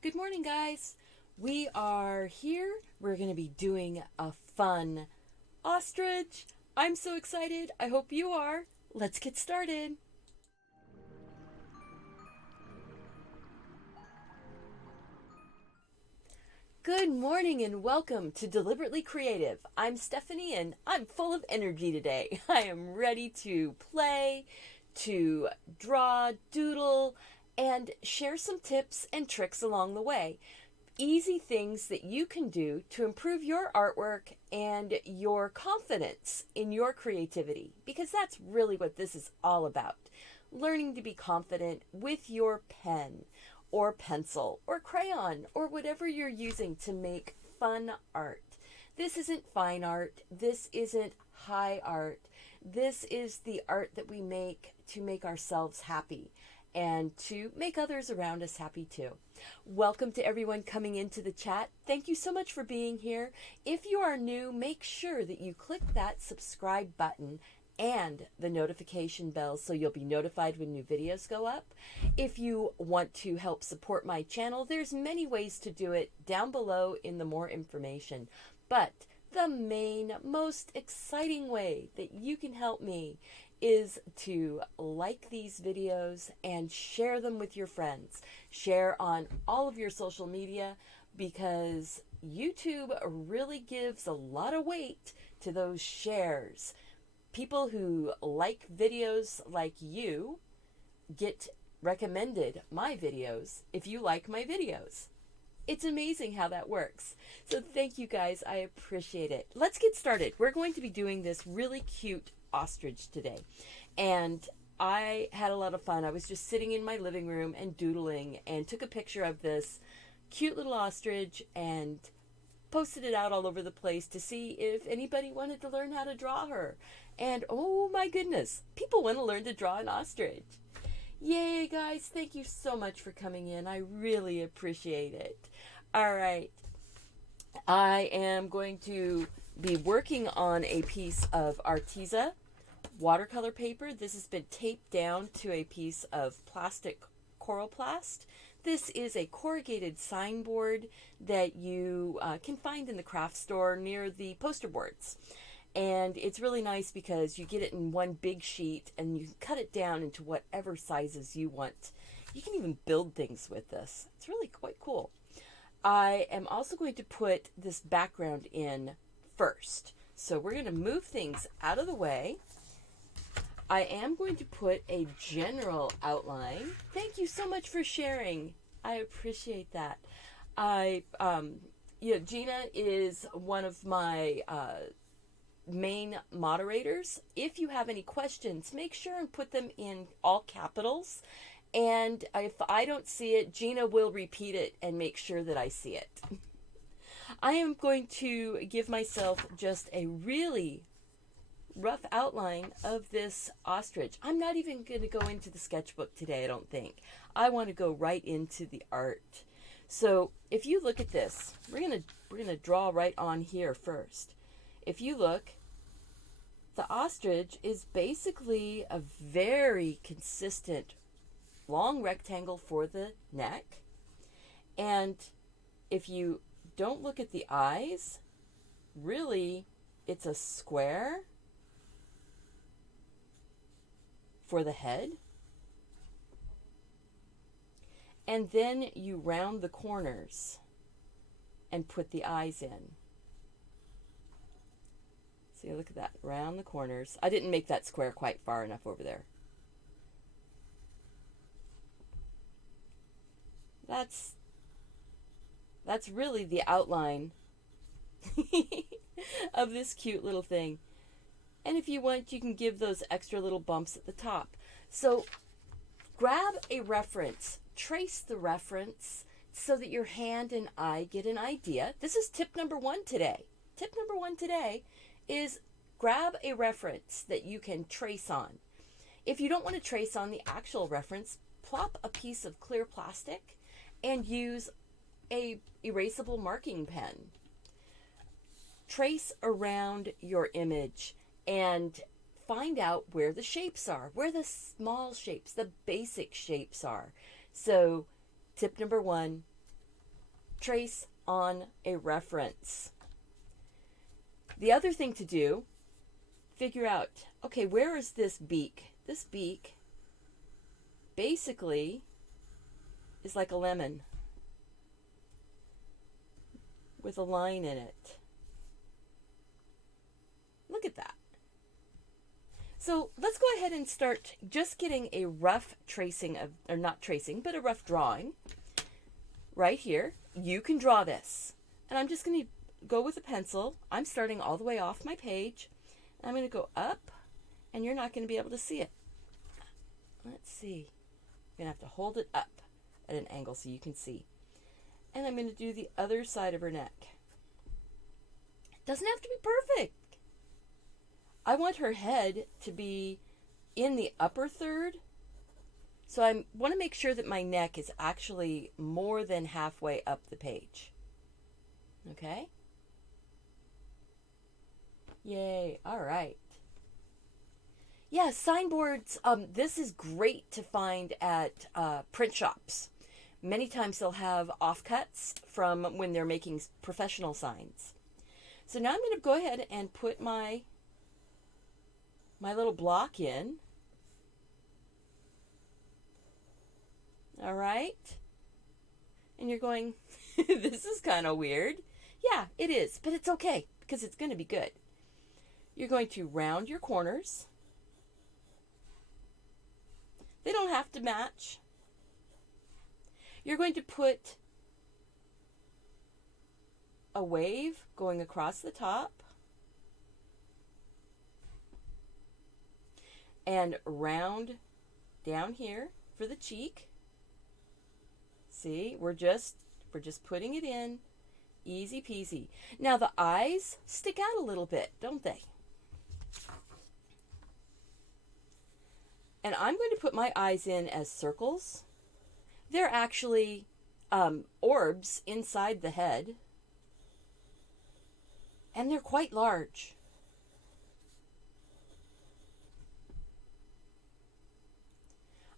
Good morning, guys. We are here. We're going to be doing a fun ostrich. I'm so excited. I hope you are. Let's get started. Good morning and welcome to Deliberately Creative. I'm Stephanie and I'm full of energy today. I am ready to play, to draw, doodle, and share some tips and tricks along the way. Easy things that you can do to improve your artwork and your confidence in your creativity, because that's really what this is all about. Learning to be confident with your pen or pencil or crayon or whatever you're using to make fun art. This isn't fine art. This isn't high art. This is the art that we make to make ourselves happy and to make others around us happy too. Welcome to everyone coming into the chat. Thank you so much for being here. If you are new, make sure that you click that subscribe button and the notification bell so you'll be notified when new videos go up. If you want to help support my channel, there's many ways to do it down below in the more information. But the main, most exciting way that you can help me is to like these videos and share them with your friends. Share on all of your social media, because YouTube really gives a lot of weight to those shares. People who like videos like you get recommended my videos if you like my videos. It's amazing how that works. So thank you guys. I appreciate it. Let's get started. We're going to be doing this really cute ostrich today. And I had a lot of fun. I was just sitting in my living room and doodling and took a picture of this cute little ostrich and posted it out all over the place to see if anybody wanted to learn how to draw her. And oh my goodness, people want to learn to draw an ostrich. Yay, guys. Thank you so much for coming in. I really appreciate it. All right. I am going to be working on a piece of Arteza watercolor paper. This has been taped down to a piece of plastic Coroplast. This is a corrugated signboard that you can find in the craft store near the poster boards. And it's really nice because you get it in one big sheet and you can cut it down into whatever sizes you want. You can even build things with this. It's really quite cool. I am also going to put this background in first. So we're going to move things out of the way. I am going to put a general outline. Thank you so much for sharing. I appreciate that. Gina is one of my main moderators. If you have any questions, make sure and put them in all capitals. And if I don't see it, Gina will repeat it and make sure that I see it. I am going to give myself just a really rough outline of this ostrich. I'm not even going to go into the sketchbook today, I don't think. I want to go right into the art. So if you look at this, we're gonna draw right on here first. If you look, the ostrich is basically a very consistent long rectangle for the neck. And if you don't look at the eyes, really it's a square for the head. And then you round the corners and put the eyes in. See, look at that, round the corners. I didn't make that square quite far enough over there. That's really the outline of this cute little thing. And if you want, you can give those extra little bumps at the top. So grab a reference, trace the reference so that your hand and eye get an idea. This is tip number 1 today. Tip number 1 today is grab a reference that you can trace on. If you don't want to trace on the actual reference, plop a piece of clear plastic and use a erasable marking pen. Trace around your image and find out where the shapes are, where the small shapes, the basic shapes are. So tip number 1, trace on a reference. The other thing to do, figure out, okay, where is this beak? This beak basically is like a lemon with a line in it. Look at that. So let's go ahead and start just getting a rough tracing of, or not tracing, but a rough drawing right here. You can draw this. And I'm just going to go with a pencil. I'm starting all the way off my page. I'm going to go up, and you're not going to be able to see it. Let's see. I'm going to have to hold it up at an angle so you can see. And I'm going to do the other side of her neck. It doesn't have to be perfect. I want her head to be in the upper third. So I want to make sure that my neck is actually more than halfway up the page. Okay? Yay. All right. Yeah, signboards. This is great to find at print shops. Many times they'll have offcuts from when they're making professional signs. So now I'm going to go ahead and put my little block in. All right. And you're going, this is kind of weird. Yeah, it is, but it's okay because it's going to be good. You're going to round your corners. They don't have to match. You're going to put a wave going across the top and round down here for the cheek. See, we're just putting it in, easy peasy. Now the eyes stick out a little bit, don't they? And I'm going to put my eyes in as circles. They're actually orbs inside the head, and they're quite large.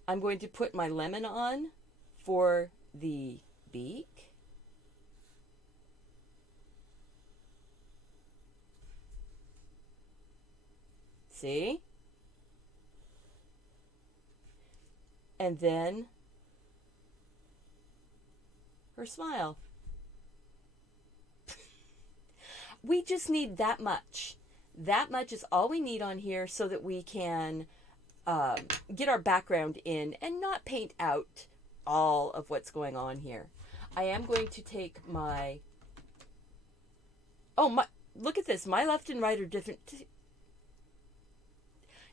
I'm going to put my lemon on for the beak. See? And then her smile. We just need that much. That much is all we need on here so that we can get our background in and not paint out all of what's going on here. I am going to take my, look at this. My left and right are different.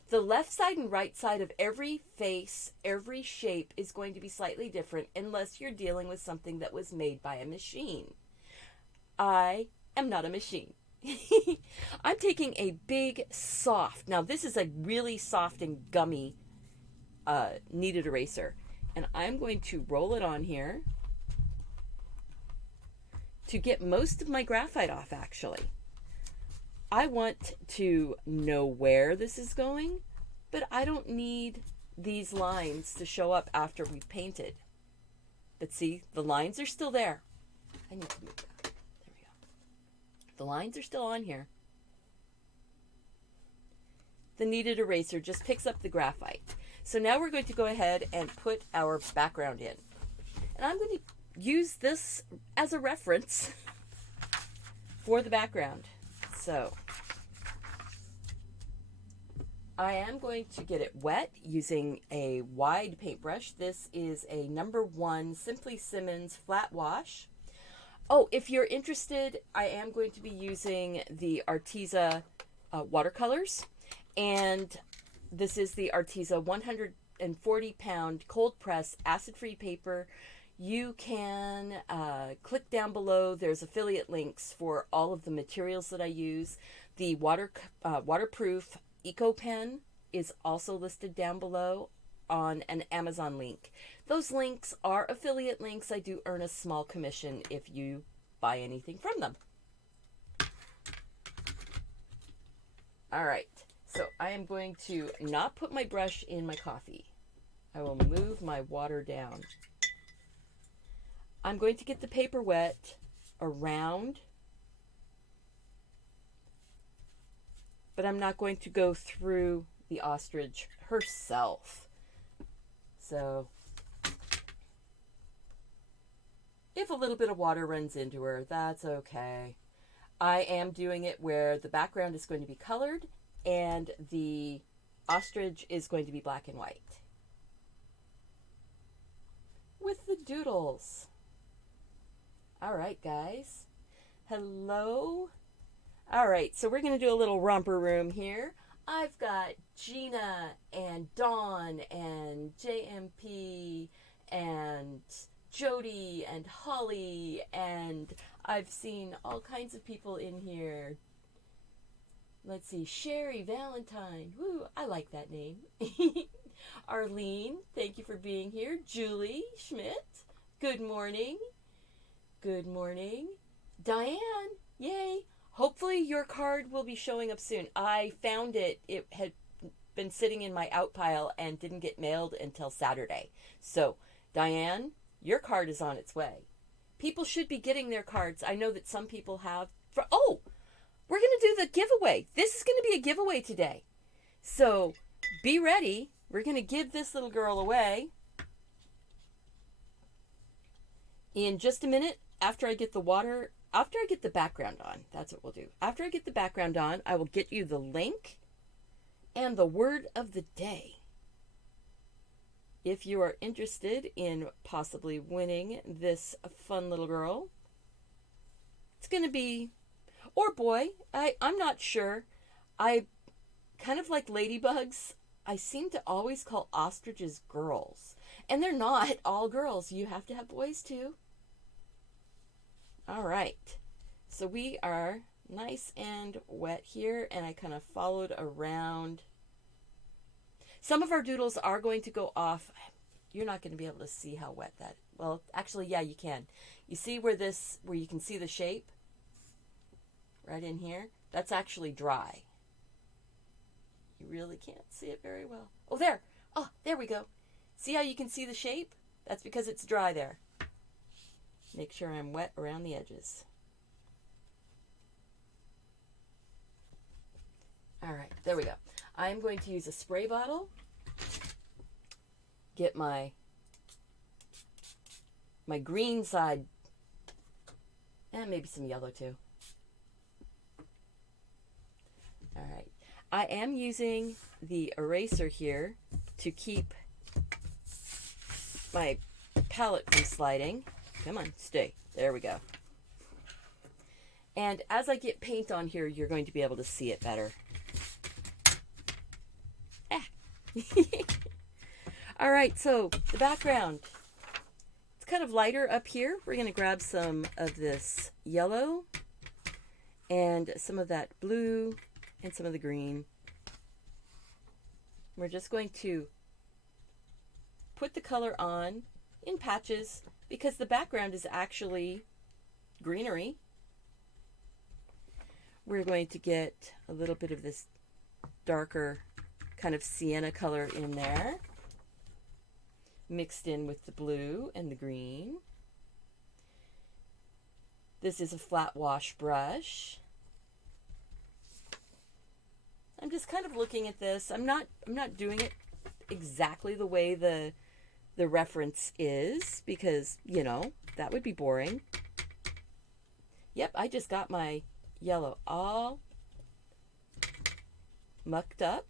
The left side and right side of every face, every shape is going to be slightly different unless you're dealing with something that was made by a machine. I am not a machine. I'm taking a big soft, now this is a really soft and gummy kneaded eraser, and I'm going to roll it on here to get most of my graphite off actually. I want to know where this is going, but I don't need these lines to show up after we've painted. But see, the lines are still there. I need to move that. There we go. The lines are still on here. The kneaded eraser just picks up the graphite. So now we're going to go ahead and put our background in. And I'm going to use this as a reference for the background. So I am going to get it wet using a wide paintbrush. This is a #1 Simply Simmons flat wash. Oh, if you're interested, I am going to be using the Arteza watercolors. And this is the Arteza 140-pound cold press acid-free paper. You can click down below. There's affiliate links for all of the materials that I use. The waterproof Eco Pen is also listed down below on an Amazon link. Those links are affiliate links. I do earn a small commission if you buy anything from them. All right, so I am going to not put my brush in my coffee. I will move my water down. I'm going to get the paper wet around, but I'm not going to go through the ostrich herself. So if a little bit of water runs into her, that's okay. I am doing it where the background is going to be colored and the ostrich is going to be black and white. With the doodles. All right, guys. Hello. All right, so we're going to do a little romper room here. I've got Gina and Dawn and JMP and Jody and Holly, and I've seen all kinds of people in here. Let's see, Sherry Valentine. Woo, I like that name. Arlene, thank you for being here. Julie Schmidt, good morning. Good morning. Diane, yay. Hopefully your card will be showing up soon. I found it. It had been sitting in my out pile and didn't get mailed until Saturday. So, Diane, your card is on its way. People should be getting their cards. I know that some people have. Oh, we're going to do the giveaway. This is going to be a giveaway today. So, be ready. We're going to give this little girl away in just a minute after I get the background on. That's what we'll do. After I get the background on, I will get you the link and the word of the day. If you are interested in possibly winning this fun little girl, it's going to be, or boy, I'm not sure. I kind of like ladybugs. I seem to always call ostriches girls. And they're not all girls. You have to have boys too. All right. So we are nice and wet here, and I kind of followed around. Some of our doodles are going to go off. You're not going to be able to see how wet that. Well, actually, yeah, you can. You see where you can see the shape? Right in here? That's actually dry. You really can't see it very well. Oh, there. Oh, there we go. See how you can see the shape? That's because it's dry there. Make sure I'm wet around the edges. All right, there we go. I'm going to use a spray bottle. Get my green side, and maybe some yellow too. All right. I am using the eraser here to keep my palette from sliding. Come on, stay. There we go. And as I get paint on here, you're going to be able to see it better. Ah. All right, so the background. It's kind of lighter up here. We're going to grab some of this yellow and some of that blue and some of the green. We're just going to put the color on in patches because the background is actually greenery. We're going to get a little bit of this darker kind of sienna color in there, mixed in with the blue and the green. This is a flat wash brush. I'm just kind of looking at this. I'm not doing it exactly the way the reference is because, you know, that would be boring. Yep, I just got my yellow all mucked up,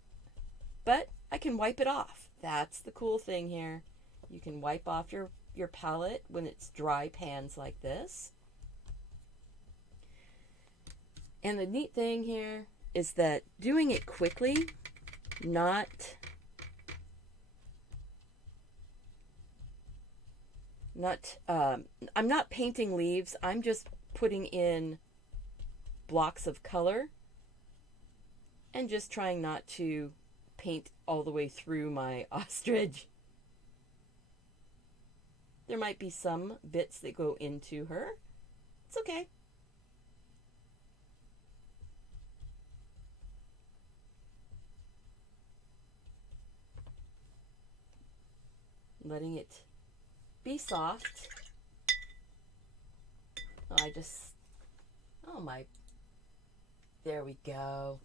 but I can wipe it off. That's the cool thing here. You can wipe off your palette when it's dry pans like this. And the neat thing here is that doing it quickly, I'm not painting leaves. I'm just putting in blocks of color and just trying not to paint all the way through my ostrich. There might be some bits that go into her. It's okay. Letting it be soft. Oh, oh my, there we go.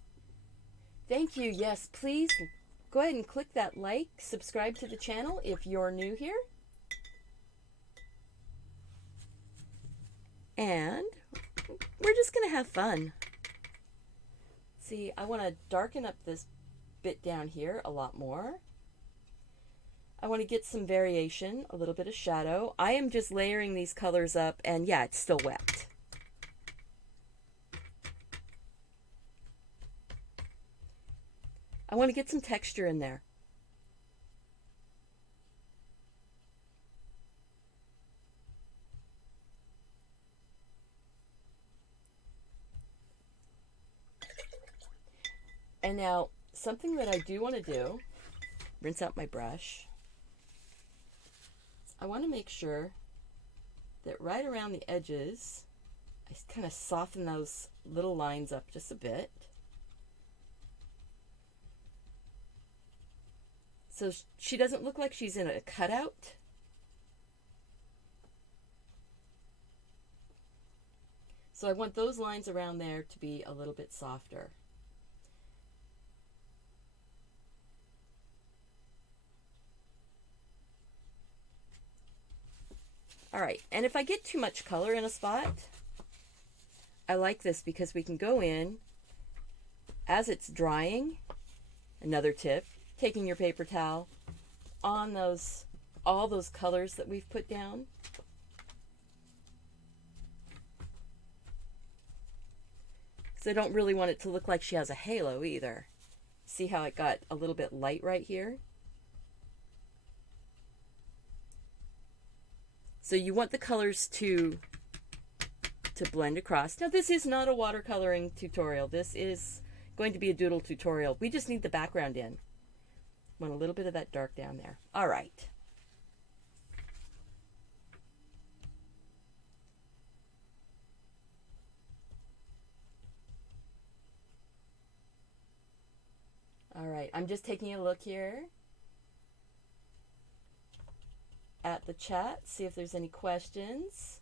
Thank you. Yes, please go ahead and click that like, subscribe to the channel if you're new here. And we're just going to have fun. See, I want to darken up this bit down here a lot more. I want to get some variation, a little bit of shadow. I am just layering these colors up, and yeah, it's still wet. I want to get some texture in there. And now, something that I do want to do, rinse out my brush. I want to make sure that right around the edges, I kind of soften those little lines up just a bit. So she doesn't look like she's in a cutout. So I want those lines around there to be a little bit softer. All right, and if I get too much color in a spot, I like this because we can go in as it's drying. Another tip, taking your paper towel on all those colors that we've put down. So I don't really want it to look like she has a halo either. See how it got a little bit light right here? So you want the colors to blend across. Now this is not a watercoloring tutorial. This is going to be a doodle tutorial. We just need the background in. Want a little bit of that dark down there. All right. All right, I'm just taking a look here at the chat, see if there's any questions,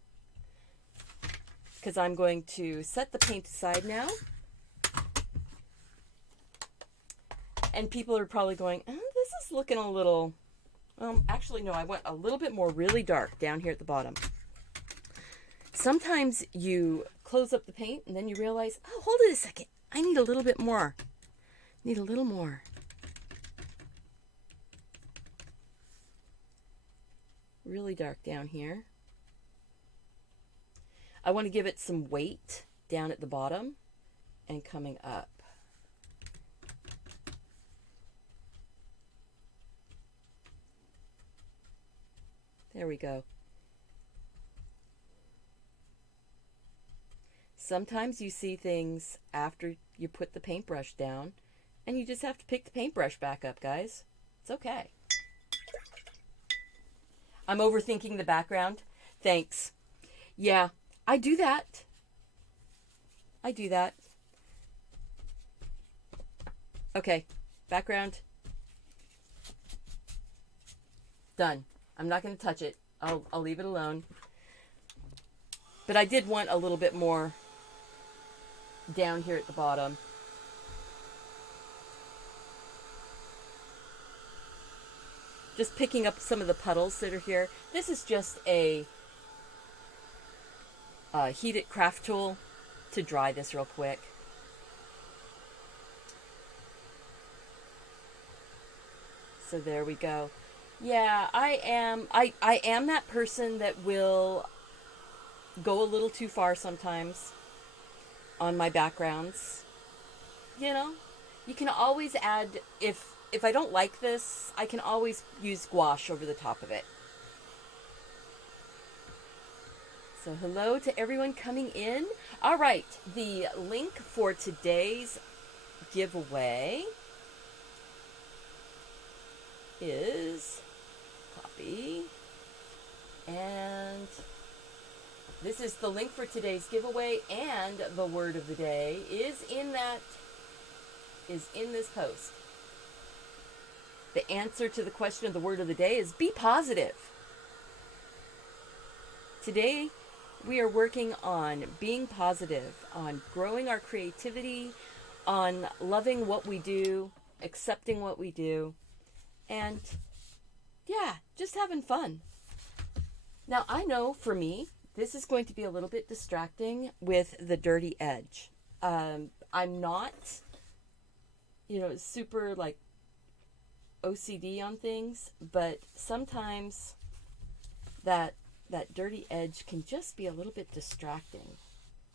because I'm going to set the paint aside now. And people are probably going, oh, this is looking a little, actually no, I went a little bit more really dark down here at the bottom. Sometimes you close up the paint and then you realize, oh, hold it a second, I need a little bit more. Need a little more. Really dark down here. I want to give it some weight down at the bottom and coming up. There we go. Sometimes you see things after you put the paintbrush down, and you just have to pick the paintbrush back up, guys. It's okay. I'm overthinking the background. Thanks. Yeah, I do that. I do that. Okay, background. Done. I'm not going to touch it. I'll leave it alone. But I did want a little bit more down here at the bottom. Just picking up some of the puddles that are here. This is just a heated craft tool to dry this real quick. So there we go. Yeah, I am that person that will go a little too far sometimes on my backgrounds. You know, you can always add, if I don't like this, I can always use gouache over the top of it. So hello to everyone coming in. All right, the link for today's giveaway is copy, and this is the link for today's giveaway, and the word of the day is in this post. The answer to the question of the word of the day is be positive. Today we are working on being positive, on growing our creativity, on loving what we do, accepting what we do, and yeah, just having fun. Now, I know for me, this is going to be a little bit distracting with the dirty edge. I'm not, super like OCD on things, but sometimes that dirty edge can just be a little bit distracting.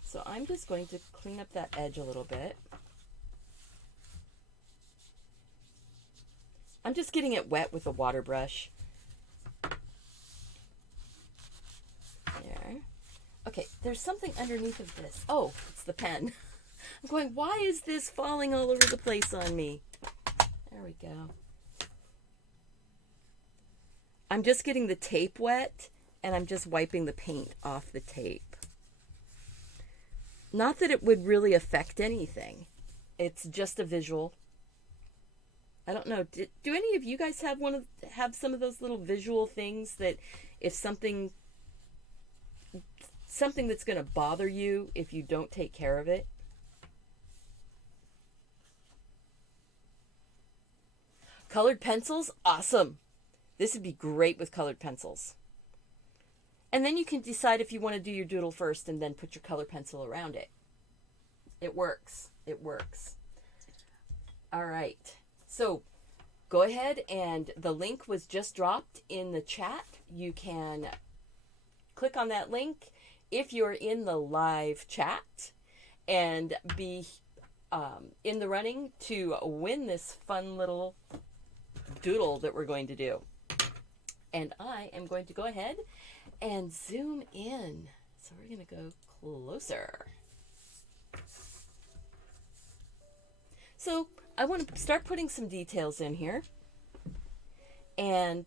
So I'm just going to clean up that edge a little bit. I'm just getting it wet with a water brush. There. Okay, there's something underneath of this. Oh, it's the pen. I'm going, why is this falling all over the place on me? There we go. I'm just getting the tape wet, and I'm just wiping the paint off the tape. Not that it would really affect anything. It's just a visual. I don't know. Do any of you guys have some of those little visual things that if something that's going to bother you if you don't take care of it? Colored pencils? Awesome. This would be great with colored pencils. And then you can decide if you want to do your doodle first and then put your color pencil around it. It works. It works. All right. So go ahead, and the link was just dropped in the chat. You can click on that link if you're in the live chat and be in the running to win this fun little doodle that we're going to do. And I am going to go ahead and zoom in. So we're going to go closer. So I want to start putting some details in here. And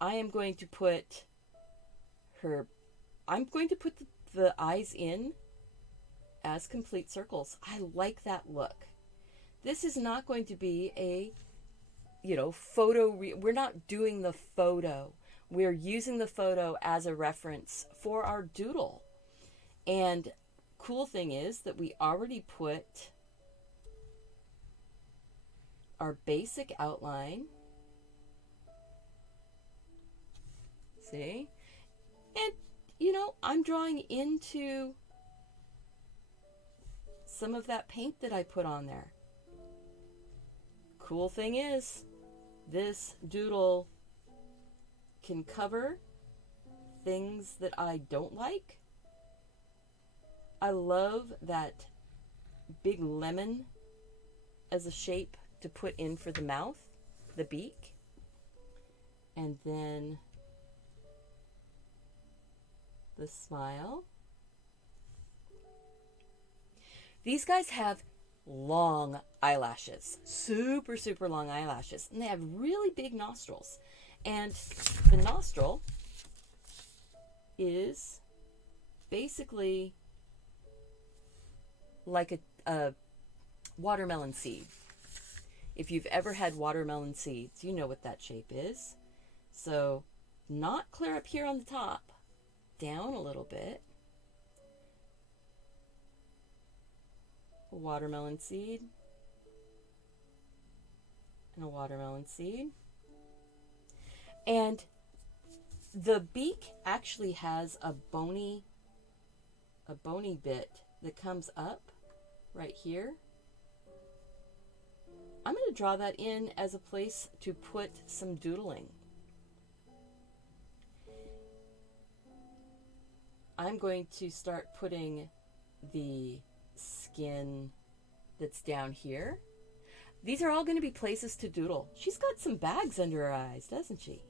I am going to put the eyes in as complete circles. I like that look. This is not going to be a photo. We're not doing the photo. We're using the photo as a reference for our doodle. And cool thing is that we already put our basic outline. See? And, I'm drawing into some of that paint that I put on there. Cool thing is, this doodle can cover things that I don't like. I love that big lemon as a shape to put in for the mouth, the beak. And then the smile. These guys have long eyelashes, super, super long eyelashes, and they have really big nostrils. And the nostril is basically like a watermelon seed. If you've ever had watermelon seeds, you know what that shape is. So not clear up here on the top, down a little bit. A watermelon seed and a watermelon seed. And the beak actually has a bony bit that comes up right here. I'm going to draw that in as a place to put some doodling. I'm going to start putting the skin that's down here. These are all going to be places to doodle. She's got some bags under her eyes, doesn't she?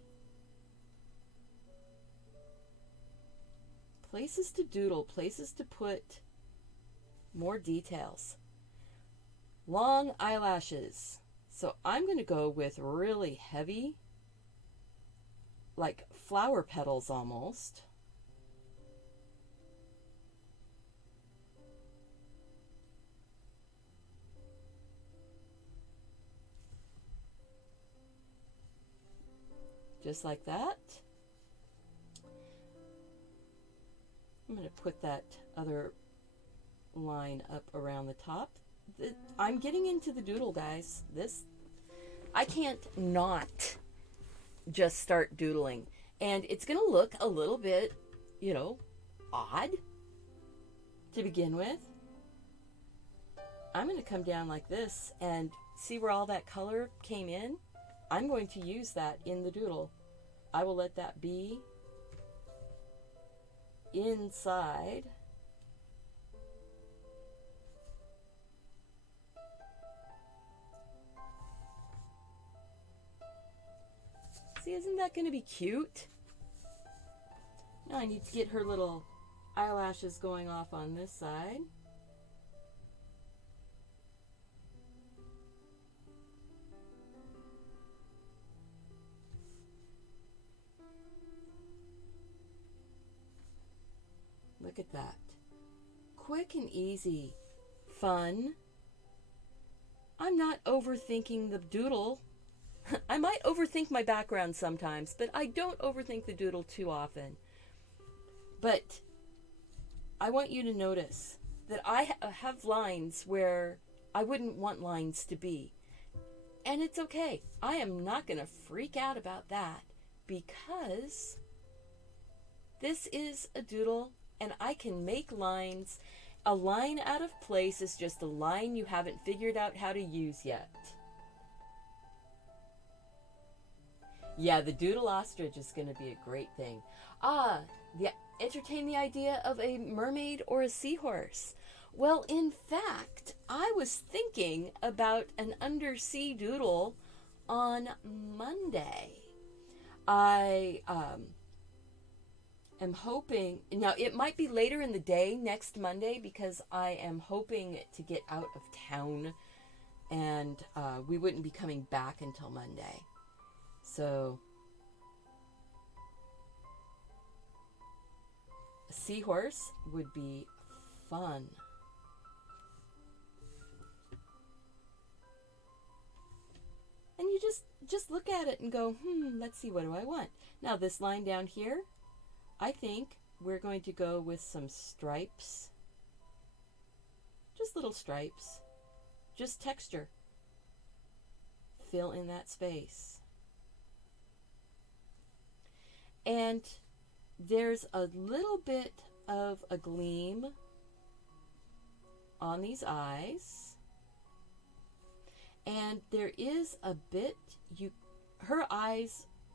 Places to doodle, places to put more details. Long eyelashes. So I'm going to go with really heavy, like flower petals almost. Just like that. I'm going to put that other line up around the top. I'm getting into the doodle, guys. I can't not just start doodling. And it's going to look a little bit, odd to begin with. I'm going to come down like this and see where all that color came in. I'm going to use that in the doodle. I will let that be inside. See, isn't that going to be cute? Now I need to get her little eyelashes going off on this side. Look at that. Quick and easy. Fun. I'm not overthinking the doodle. I might overthink my background sometimes, but I don't overthink the doodle too often. But I want you to notice that I have lines where I wouldn't want lines to be. And it's okay. I am not going to freak out about that because this is a doodle and I can make lines. A line out of place is just a line you haven't figured out how to use yet. Yeah, the Doodle Ostrich is going to be a great thing. Entertain the idea of a mermaid or a seahorse. Well, in fact, I was thinking about an undersea doodle on Monday. I am hoping, now it might be later in the day next Monday because I am hoping to get out of town and we wouldn't be coming back until Monday. So a seahorse would be fun. And you just look at it and go, let's see, what do I want? Now this line down here, I think we're going to go with some stripes. Just little stripes. Just texture. Fill in that space. And there's a little bit of a gleam on these eyes. And there is a bit,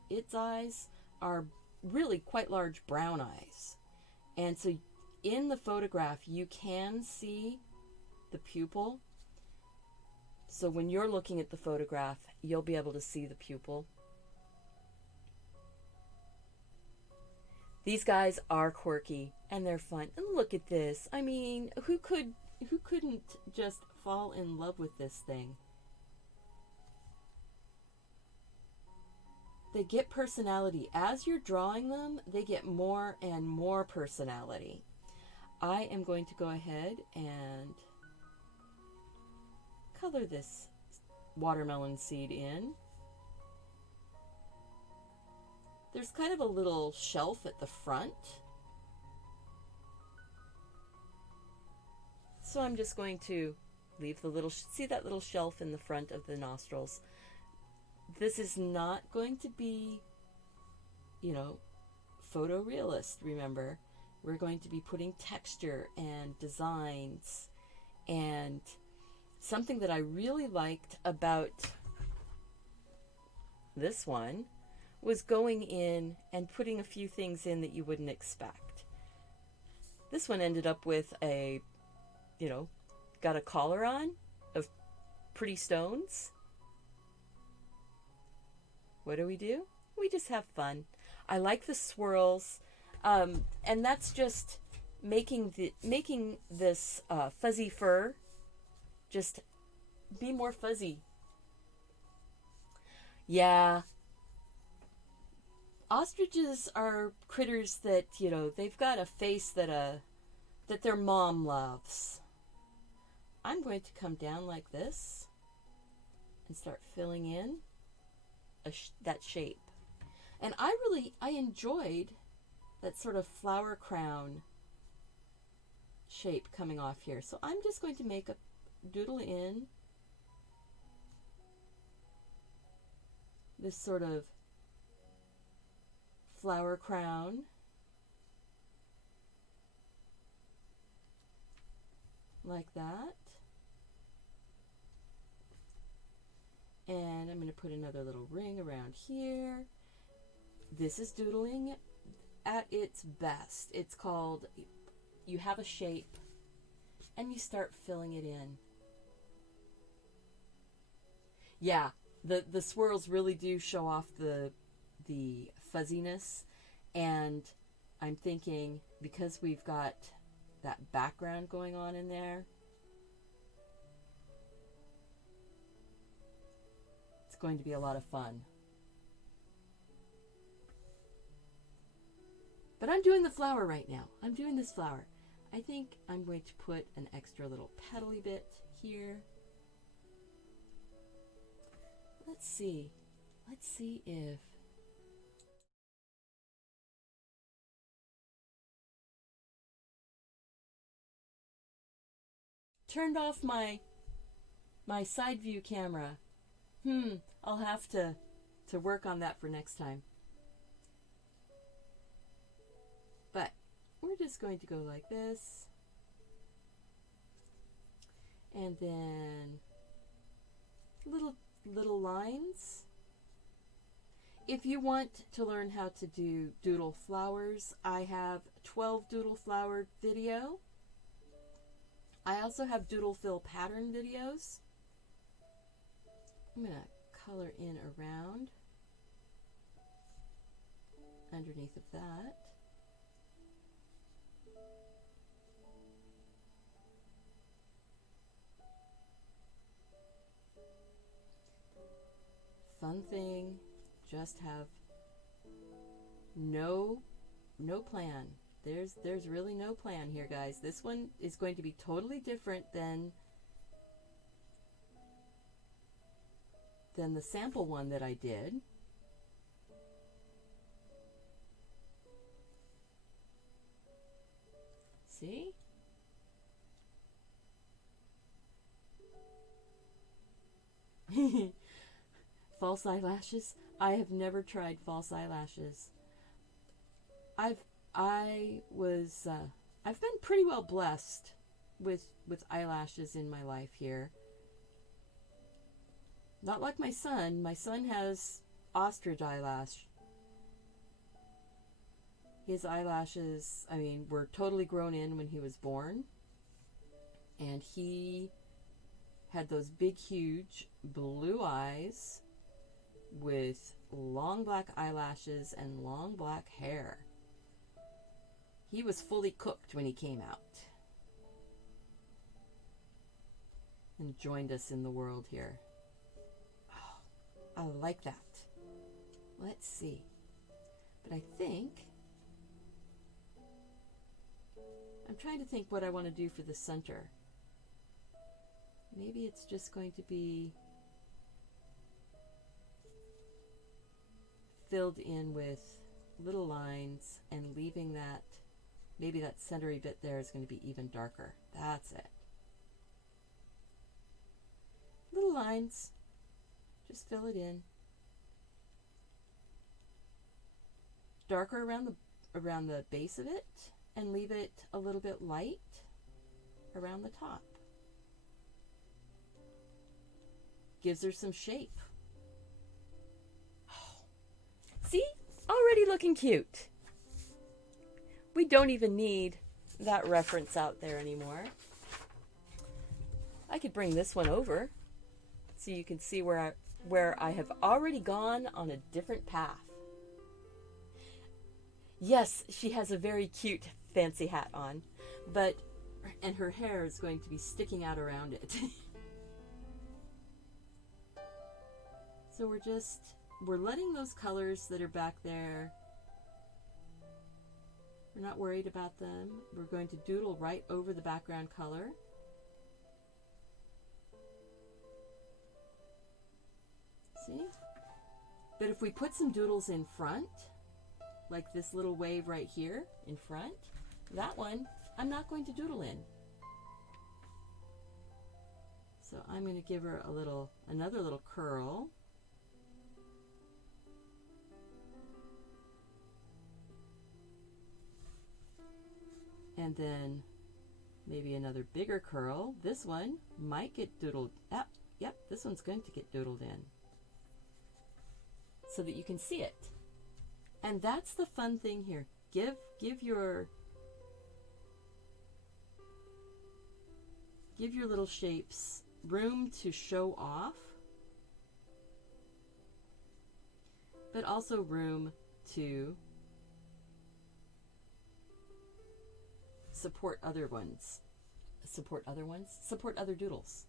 its eyes are really quite large brown eyes. And so in the photograph, you can see the pupil. So when you're looking at the photograph, you'll be able to see the pupil. These guys are quirky and they're fun. And look at this. I mean, who couldn't just fall in love with this thing? They get personality. As you're drawing them, they get more and more personality. I am going to go ahead and color this watermelon seed in. There's kind of a little shelf at the front. So I'm just going to leave the little, see that little shelf in the front of the nostrils. This is not going to be, photorealist, remember. We're going to be putting texture and designs. And something that I really liked about this one was going in and putting a few things in that you wouldn't expect. This one ended up with a, got a collar on of pretty stones. What do? We just have fun. I like the swirls, and that's just making this fuzzy fur just be more fuzzy. Yeah. Ostriches are critters that, they've got a face that their mom loves. I'm going to come down like this and start filling in that shape. And I enjoyed that sort of flower crown shape coming off here. So I'm just going to make a doodle in this sort of flower crown. Like that. And I'm going to put another little ring around here. This is doodling at its best. It's called, you have a shape and you start filling it in. Yeah, the swirls really do show off the fuzziness, and I'm thinking because we've got that background going on in there, it's going to be a lot of fun. But I'm doing the flower right now. I'm doing this flower. I think I'm going to put an extra little petally bit here. Let's see. Let's see if turned off my side view camera. I'll have to work on that for next time. But we're just going to go like this. And then little lines. If you want to learn how to do doodle flowers, I have 12 doodle flower video. I also have doodle fill pattern videos. I'm going to color in around underneath of that. Fun thing, just have no plan. There's really no plan here, guys. This one is going to be totally different than the sample one that I did. See? False eyelashes? I have never tried false eyelashes. I've been pretty well blessed with eyelashes in my life here. Not like my son. My son has ostrich eyelash. His eyelashes, I mean, were totally grown in when he was born. And he had those big, huge blue eyes with long black eyelashes and long black hair. He was fully cooked when he came out and joined us in the world here. Oh, I like that. Let's see. But I think, I'm trying to think what I want to do for the center. Maybe it's just going to be filled in with little lines and leaving that, maybe that centery bit there is going to be even darker. That's it. Little lines, just fill it in. Darker around the base of it, and leave it a little bit light around the top. Gives her some shape. See? Already looking cute. We don't even need that reference out there anymore. I could bring this one over so you can see where I have already gone on a different path. Yes, she has a very cute fancy hat on, and her hair is going to be sticking out around it. So we're letting those colors that are back there, we're not worried about them. We're going to doodle right over the background color. See? But if we put some doodles in front, like this little wave right here in front, that one I'm not going to doodle in. So I'm going to give her another little curl. And then maybe another bigger curl. This one might get doodled. Yep, this one's going to get doodled in, so that you can see it. And that's the fun thing here. Give your little shapes room to show off, but also room to support other doodles.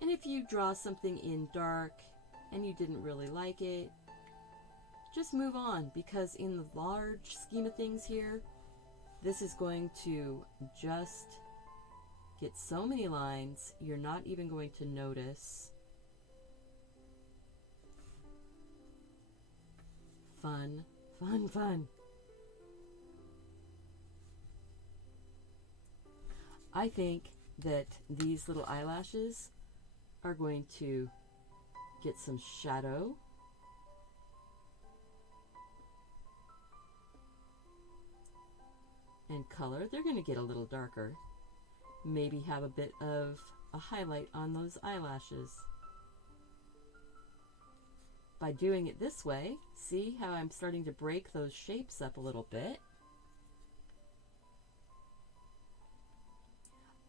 And if you draw something in dark and you didn't really like it, just move on, because in the large scheme of things here, this is going to just get so many lines, you're not even going to notice. Fun, fun, fun. I think that these little eyelashes are going to get some shadow. And color. They're going to get a little darker. Maybe have a bit of a highlight on those eyelashes. By doing it this way, see how I'm starting to break those shapes up a little bit.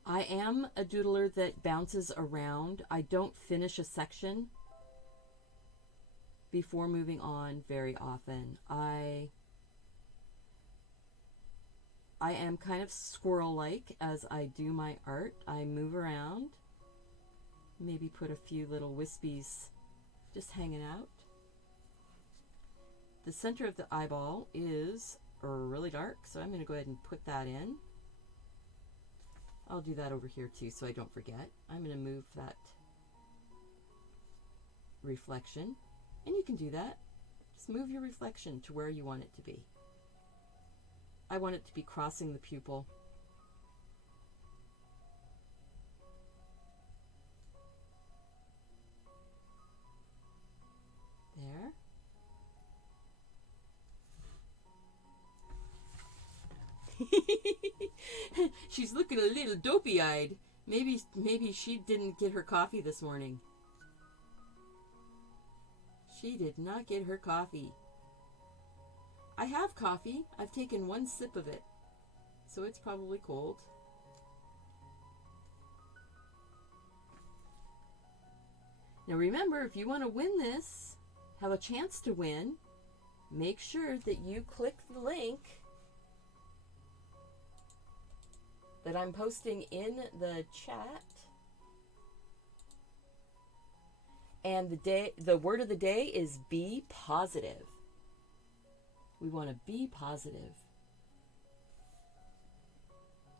I am a doodler that bounces around. I don't finish a section before moving on very often. I am kind of squirrel-like as I do my art. I move around, maybe put a few little wispies just hanging out. The center of the eyeball is really dark, so I'm going to go ahead and put that in. I'll do that over here too so I don't forget. I'm going to move that reflection, and you can do that. Just move your reflection to where you want it to be. I want it to be crossing the pupil. There. She's looking a little dopey-eyed. Maybe she didn't get her coffee this morning. She did not get her coffee. I have coffee. I've taken one sip of it, so it's probably cold. Now remember, if you want to win this, have a chance to win, make sure that you click the link that I'm posting in the chat. And the word of the day is be positive. We want to be positive.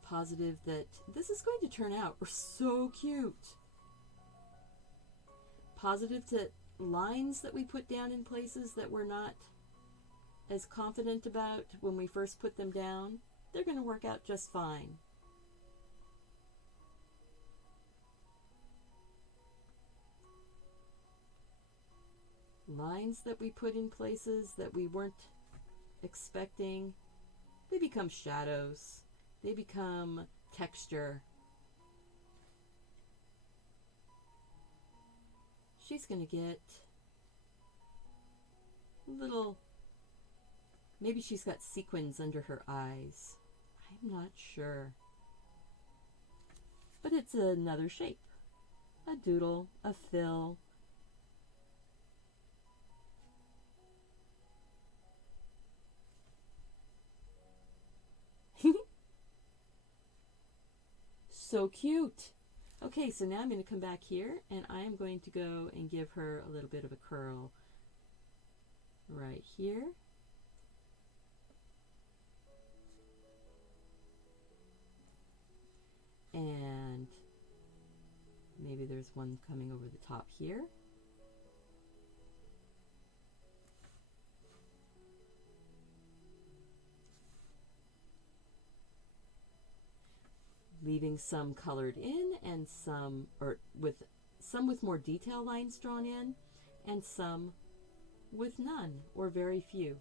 Positive that this is going to turn out so cute. Positive that lines that we put down in places that we're not as confident about when we first put them down, they're going to work out just fine. Lines that we put in places that we weren't expecting, they become shadows. They become texture. She's going to get little, maybe she's got sequins under her eyes. I'm not sure. But it's another shape. A doodle, a fill. So cute. Okay, so now I'm going to come back here and I am going to go and give her a little bit of a curl right here. And maybe there's one coming over the top here. leaving some colored in and some with more detail lines drawn in and some with none or very few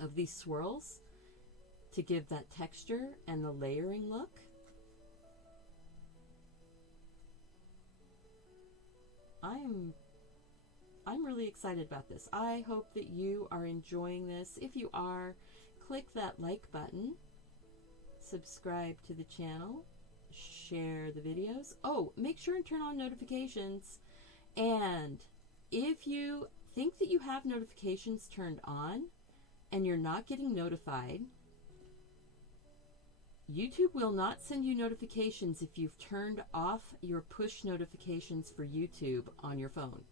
of these swirls to give that texture and the layering look. I'm really excited about this. I hope that you are enjoying this. If you are, click that like button, subscribe to the channel, share the videos. Oh, make sure and turn on notifications. And if you think that you have notifications turned on and you're not getting notified, YouTube will not send you notifications if you've turned off your push notifications for YouTube on your phone.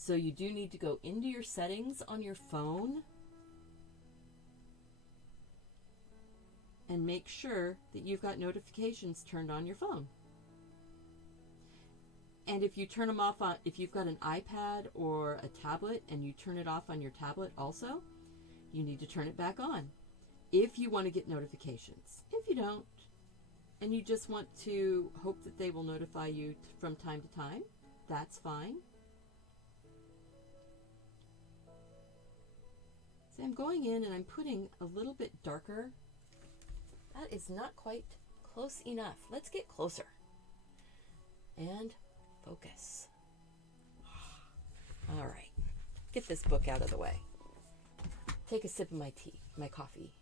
So you do need to go into your settings on your phone and make sure that you've got notifications turned on your phone. And if you turn them off on, if you've got an iPad or a tablet and you turn it off on your tablet also, you need to turn it back on if you want to get notifications. If you don't, and you just want to hope that they will notify you from time to time, that's fine. So I'm going in and I'm putting a little bit darker. That is not quite close enough. Let's get closer. And focus. All right. Get this book out of the way. Take a sip of my tea, my coffee.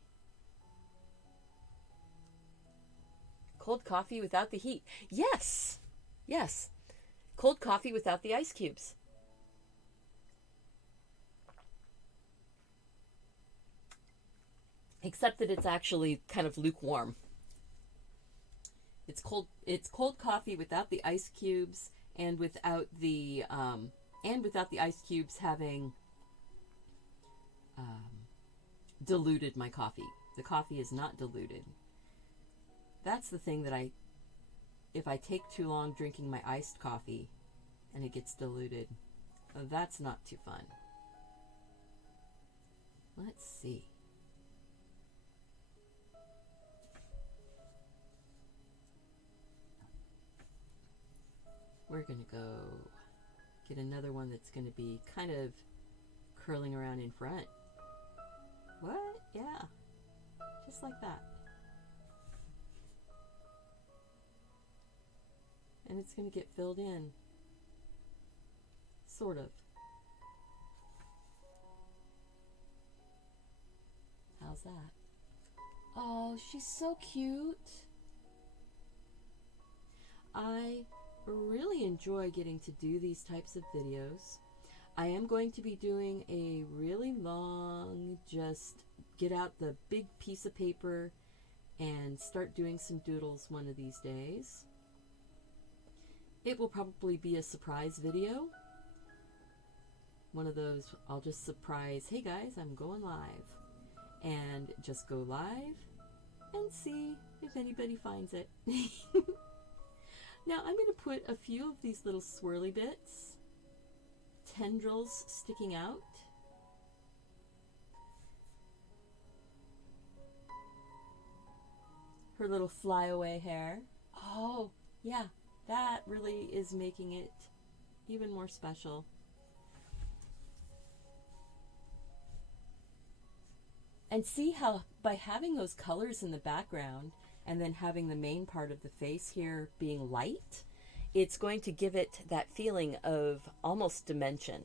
Cold coffee without the heat. Yes. Yes. Cold coffee without the ice cubes. Except that it's actually kind of lukewarm. It's cold coffee without the ice cubes and without the ice cubes having diluted my coffee. The coffee is not diluted. That's the thing that if I take too long drinking my iced coffee and it gets diluted, that's not too fun. Let's see. We're going to go get another one that's going to be kind of curling around in front. What? Yeah. Just like that. And it's going to get filled in. Sort of. How's that? Oh, she's so cute. I really enjoy getting to do these types of videos. I am going to be doing a really long, just get out the big piece of paper and start doing some doodles one of these days. It will probably be a surprise video. One of those, I'll just surprise, hey guys, I'm going live. And just go live and see if anybody finds it. Now I'm going to put a few of these little swirly bits, tendrils sticking out. Her little flyaway hair. Oh, yeah, that really is making it even more special. And see how by having those colors in the background and then having the main part of the face here being light, it's going to give it that feeling of almost dimension.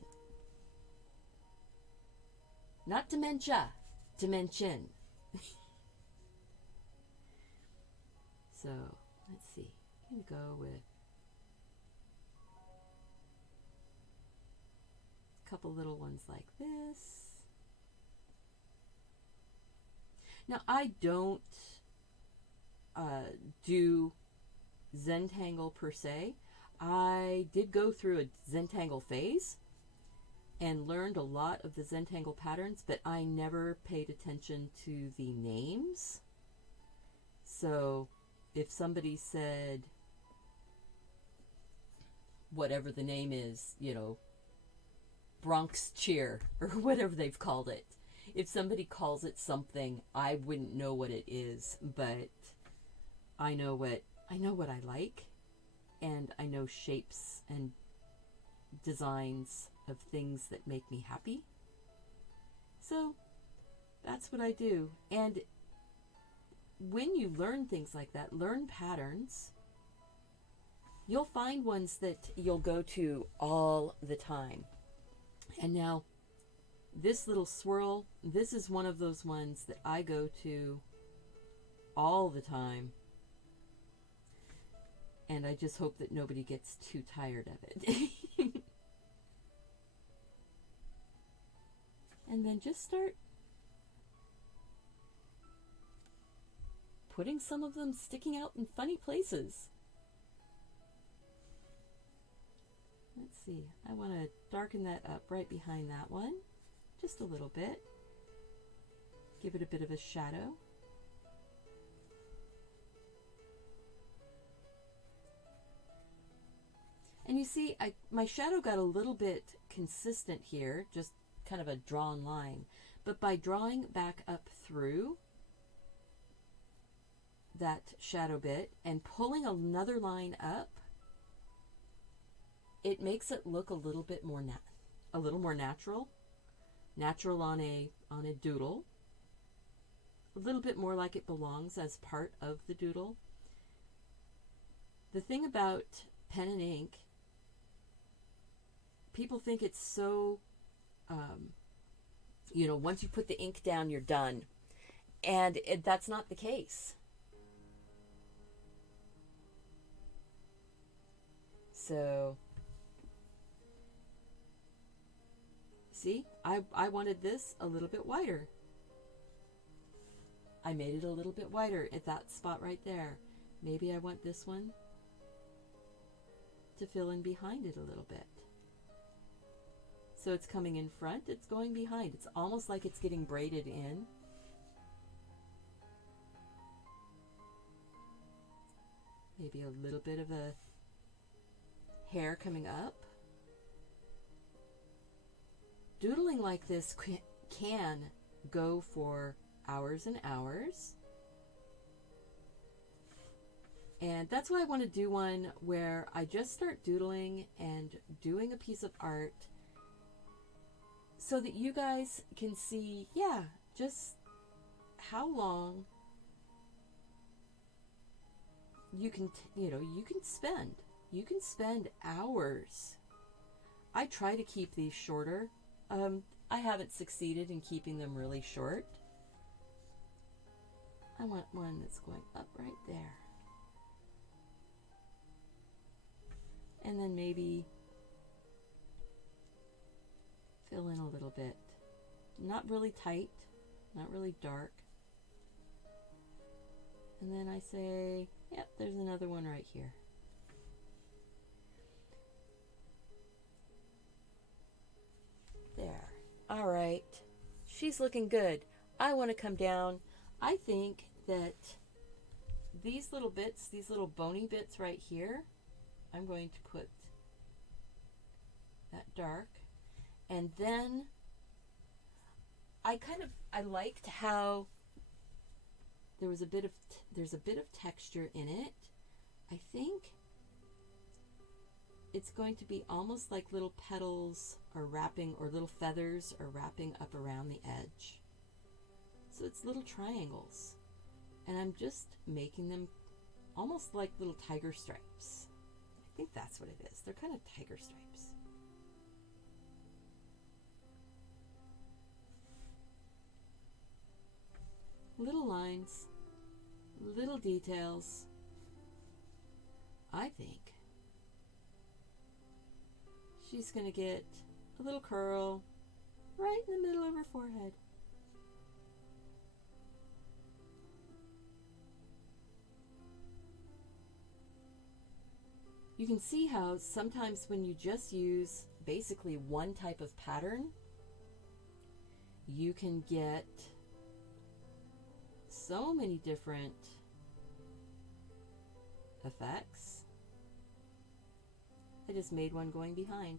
Not dementia, dimension. So, let's see. I'm going to go with a couple little ones like this. Now, I don't do Zentangle per se. I did go through a Zentangle phase and learned a lot of the Zentangle patterns, but I never paid attention to the names. So if somebody said whatever the name is, you know, Bronx Cheer or whatever they've called it, if somebody calls it something, I wouldn't know what it is, but I know what I like, and I know shapes and designs of things that make me happy. So that's what I do. And when you learn things like that, learn patterns, you'll find ones that you'll go to all the time. And now this little swirl, this is one of those ones that I go to all the time. And I just hope that nobody gets too tired of it. And then just start putting some of them sticking out in funny places. Let's see, I want to darken that up right behind that one, just a little bit. Give it a bit of a shadow. And you see, my shadow got a little bit consistent here, just kind of a drawn line. But by drawing back up through that shadow bit and pulling another line up, it makes it look a little bit more more natural on a doodle, a little bit more like it belongs as part of the doodle. The thing about pen and ink, people think it's so once you put the ink down, you're done. And that's not the case. So, see, I wanted this a little bit wider. I made it a little bit wider at that spot right there. Maybe I want this one to fill in behind it a little bit. So it's coming in front, it's going behind. It's almost like it's getting braided in. Maybe a little bit of a hair coming up. Doodling like this can go for hours and hours. And that's why I want to do one where I just start doodling and doing a piece of art, so that you guys can see, just how long you can, you can spend hours. I try to keep these shorter. I haven't succeeded in keeping them really short. I want one that's going up right there. And then maybe fill in a little bit. Not really tight, not really dark. And then I say, yep, there's another one right here. There. All right. She's looking good. I want to come down. I think that these little bits, these little bony bits right here, I'm going to put that dark. And then I liked how there's a bit of texture in it. I think it's going to be almost like little petals are wrapping, or little feathers are wrapping up around the edge. So it's little triangles. And I'm just making them almost like little tiger stripes. I think that's what it is. They're kind of tiger stripes. Little lines, little details. I think she's going to get a little curl right in the middle of her forehead. You can see how sometimes when you just use basically one type of pattern, you can get so many different effects. I just made one going behind.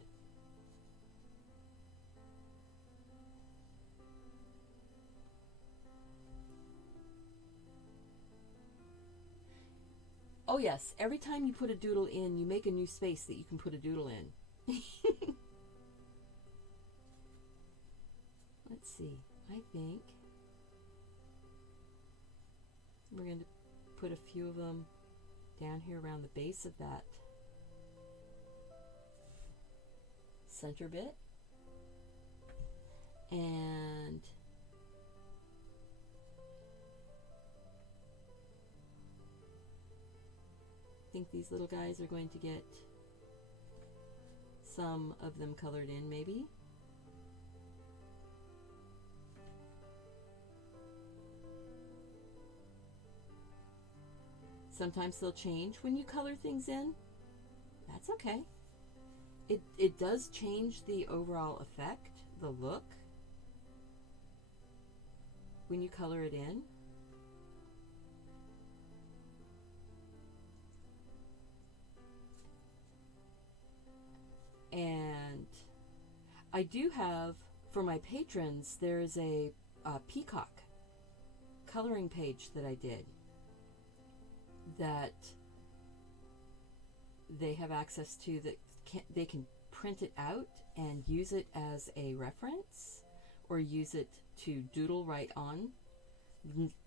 Oh yes, every time you put a doodle in, you make a new space that you can put a doodle in. Let's see, I think we're going to put a few of them down here around the base of that center bit. And I think these little guys are going to get some of them colored in, maybe. Sometimes they'll change when you color things in. That's okay. It does change the overall effect, the look, when you color it in. And I do have, for my patrons, there is a peacock coloring page that I did that they have access to, that they can print it out and use it as a reference, or use it to doodle right on,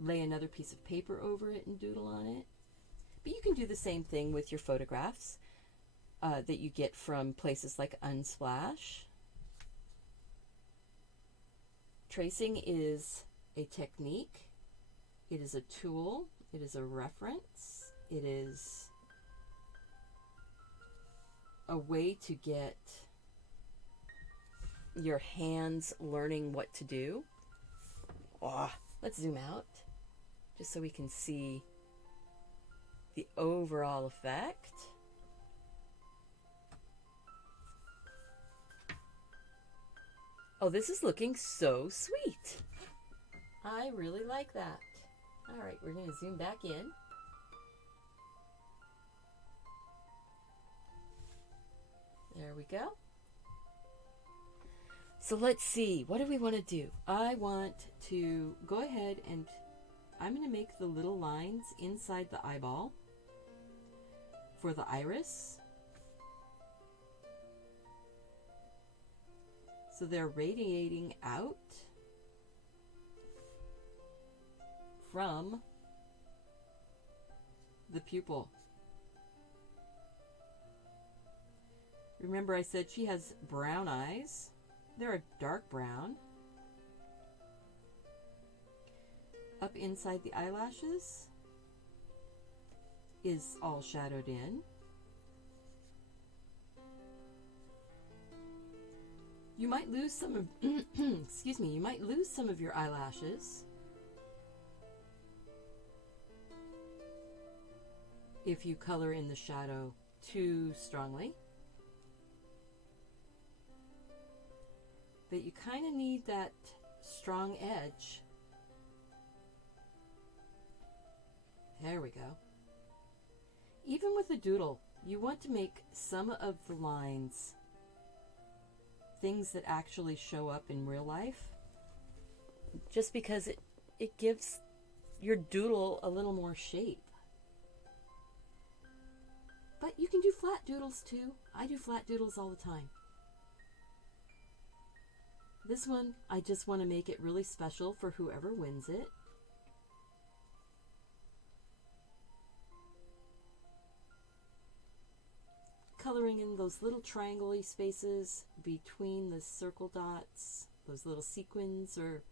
lay another piece of paper over it and doodle on it. But you can do the same thing with your photographs that you get from places like Unsplash. Tracing is a technique, it is a tool, it is a reference, it is a way to get your hands learning what to do. Oh, let's zoom out just so we can see the overall effect. Oh, this is looking so sweet. I really like that. All right, we're going to zoom back in. There we go. So let's see, what do we want to do? I want to go ahead and I'm going to make the little lines inside the eyeball for the iris. So they're radiating out from the pupil. Remember I said she has brown eyes. They're a dark brown. Up inside the eyelashes is all shadowed in. You might lose some of excuse me, you might lose some of your eyelashes if you color in the shadow too strongly. But you kind of need that strong edge. There we go. Even with a doodle, you want to make some of the lines things that actually show up in real life, just because it gives your doodle a little more shape. But you can do flat doodles too. I do flat doodles all the time. This one, I just want to make it really special for whoever wins it. Coloring in those little triangle-y spaces between the circle dots, those little sequins or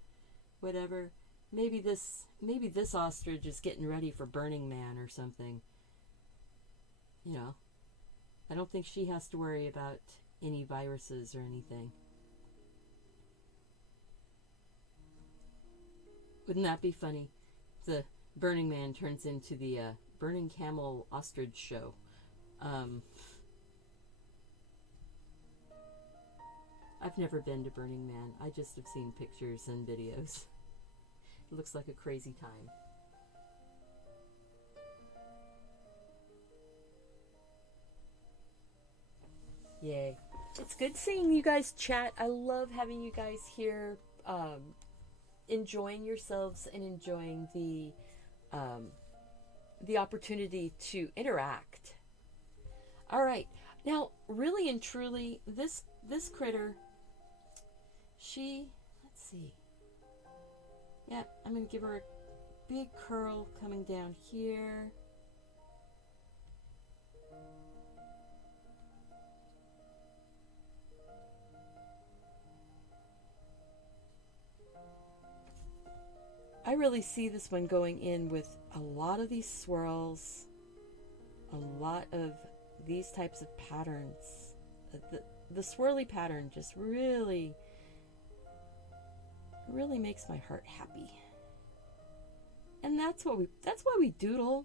whatever. Maybe this ostrich is getting ready for Burning Man or something. You know, I don't think she has to worry about any viruses or anything. Wouldn't that be funny? The Burning Man turns into the Burning Camel Ostrich show. I've never been to Burning Man. I just have seen pictures and videos. It looks like a crazy time. Yay. It's good seeing you guys chat. I love having you guys here, enjoying yourselves and enjoying the the opportunity to interact. All right. Now, really and truly, this critter, let's see. Yeah, I'm going to give her a big curl coming down here. I really see this one going in with a lot of these swirls, a lot of these types of patterns. The swirly pattern just really makes my heart happy. And that's why we doodle.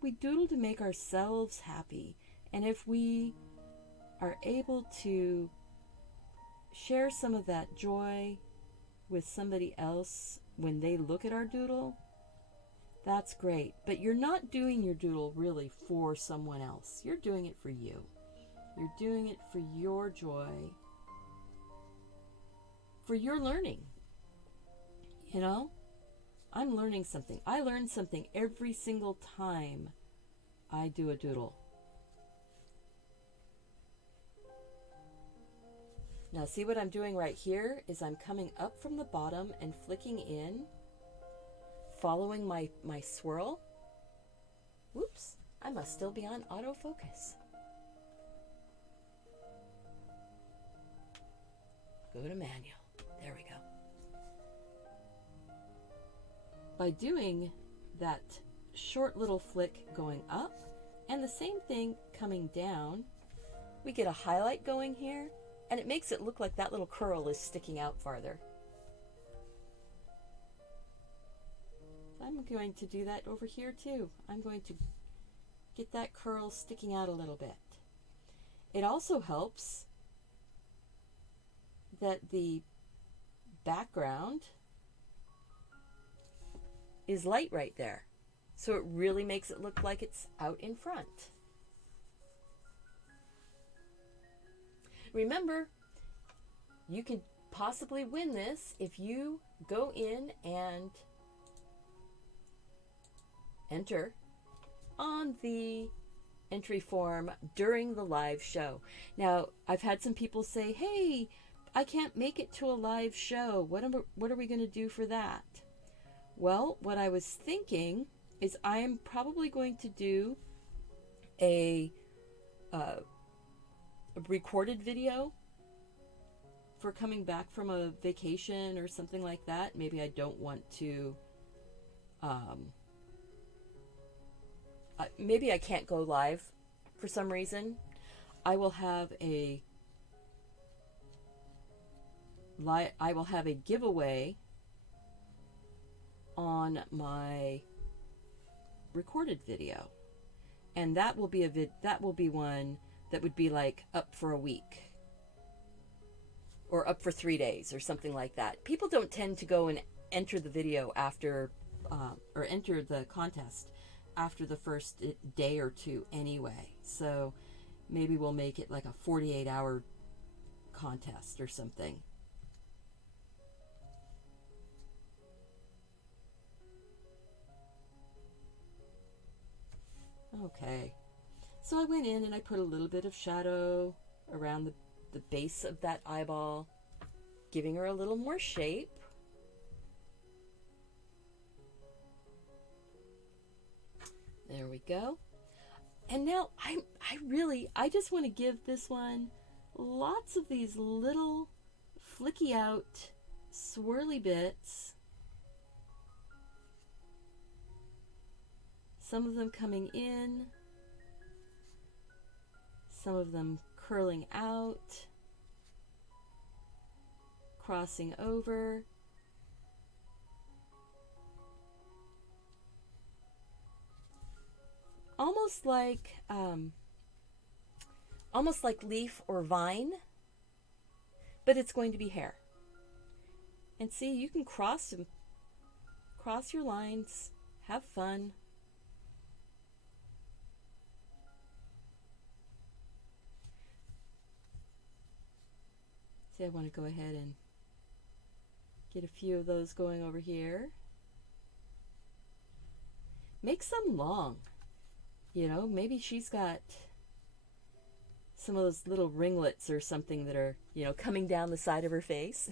We doodle to make ourselves happy. And if we are able to share some of that joy with somebody else when they look at our doodle, that's great. But you're not doing your doodle really for someone else. You're doing it for you. You're doing it for your joy, for your learning. You know, I'm learning something. I learn something every single time I do a doodle. Now see what I'm doing right here is I'm coming up from the bottom and flicking in, following my swirl. Whoops, I must still be on autofocus. Go to manual. There we go. By doing that short little flick going up and the same thing coming down, we get a highlight going here. And it makes it look like that little curl is sticking out farther. I'm going to do that over here too. I'm going to get that curl sticking out a little bit. It also helps that the background is light right there. So it really makes it look like it's out in front. Remember, you can possibly win this if you go in and enter on the entry form during the live show. Now, I've had some people say, hey, I can't make it to a live show. What are we going to do for that? Well, what I was thinking is I am probably going to do a recorded video for coming back from a vacation or something like that. Maybe I don't want to maybe I can't go live for some reason. I will have a giveaway on my recorded video, and that will be one that would be like up for a week or up for 3 days or something like that. People don't tend to go and enter the video after or enter the contest after the first day or two anyway. So maybe we'll make it like a 48-hour contest or something. Okay. So I went in and I put a little bit of shadow around the base of that eyeball, giving her a little more shape. There we go. And now I just want to give this one lots of these little flicky out swirly bits. Some of them coming in, some of them curling out, crossing over. Almost like leaf or vine, but it's going to be hair. And see, you can cross your lines, have fun. See, I want to go ahead and get a few of those going over here. make some long. You know, maybe she's got some of those little ringlets or something that are, you know, coming down the side of her face.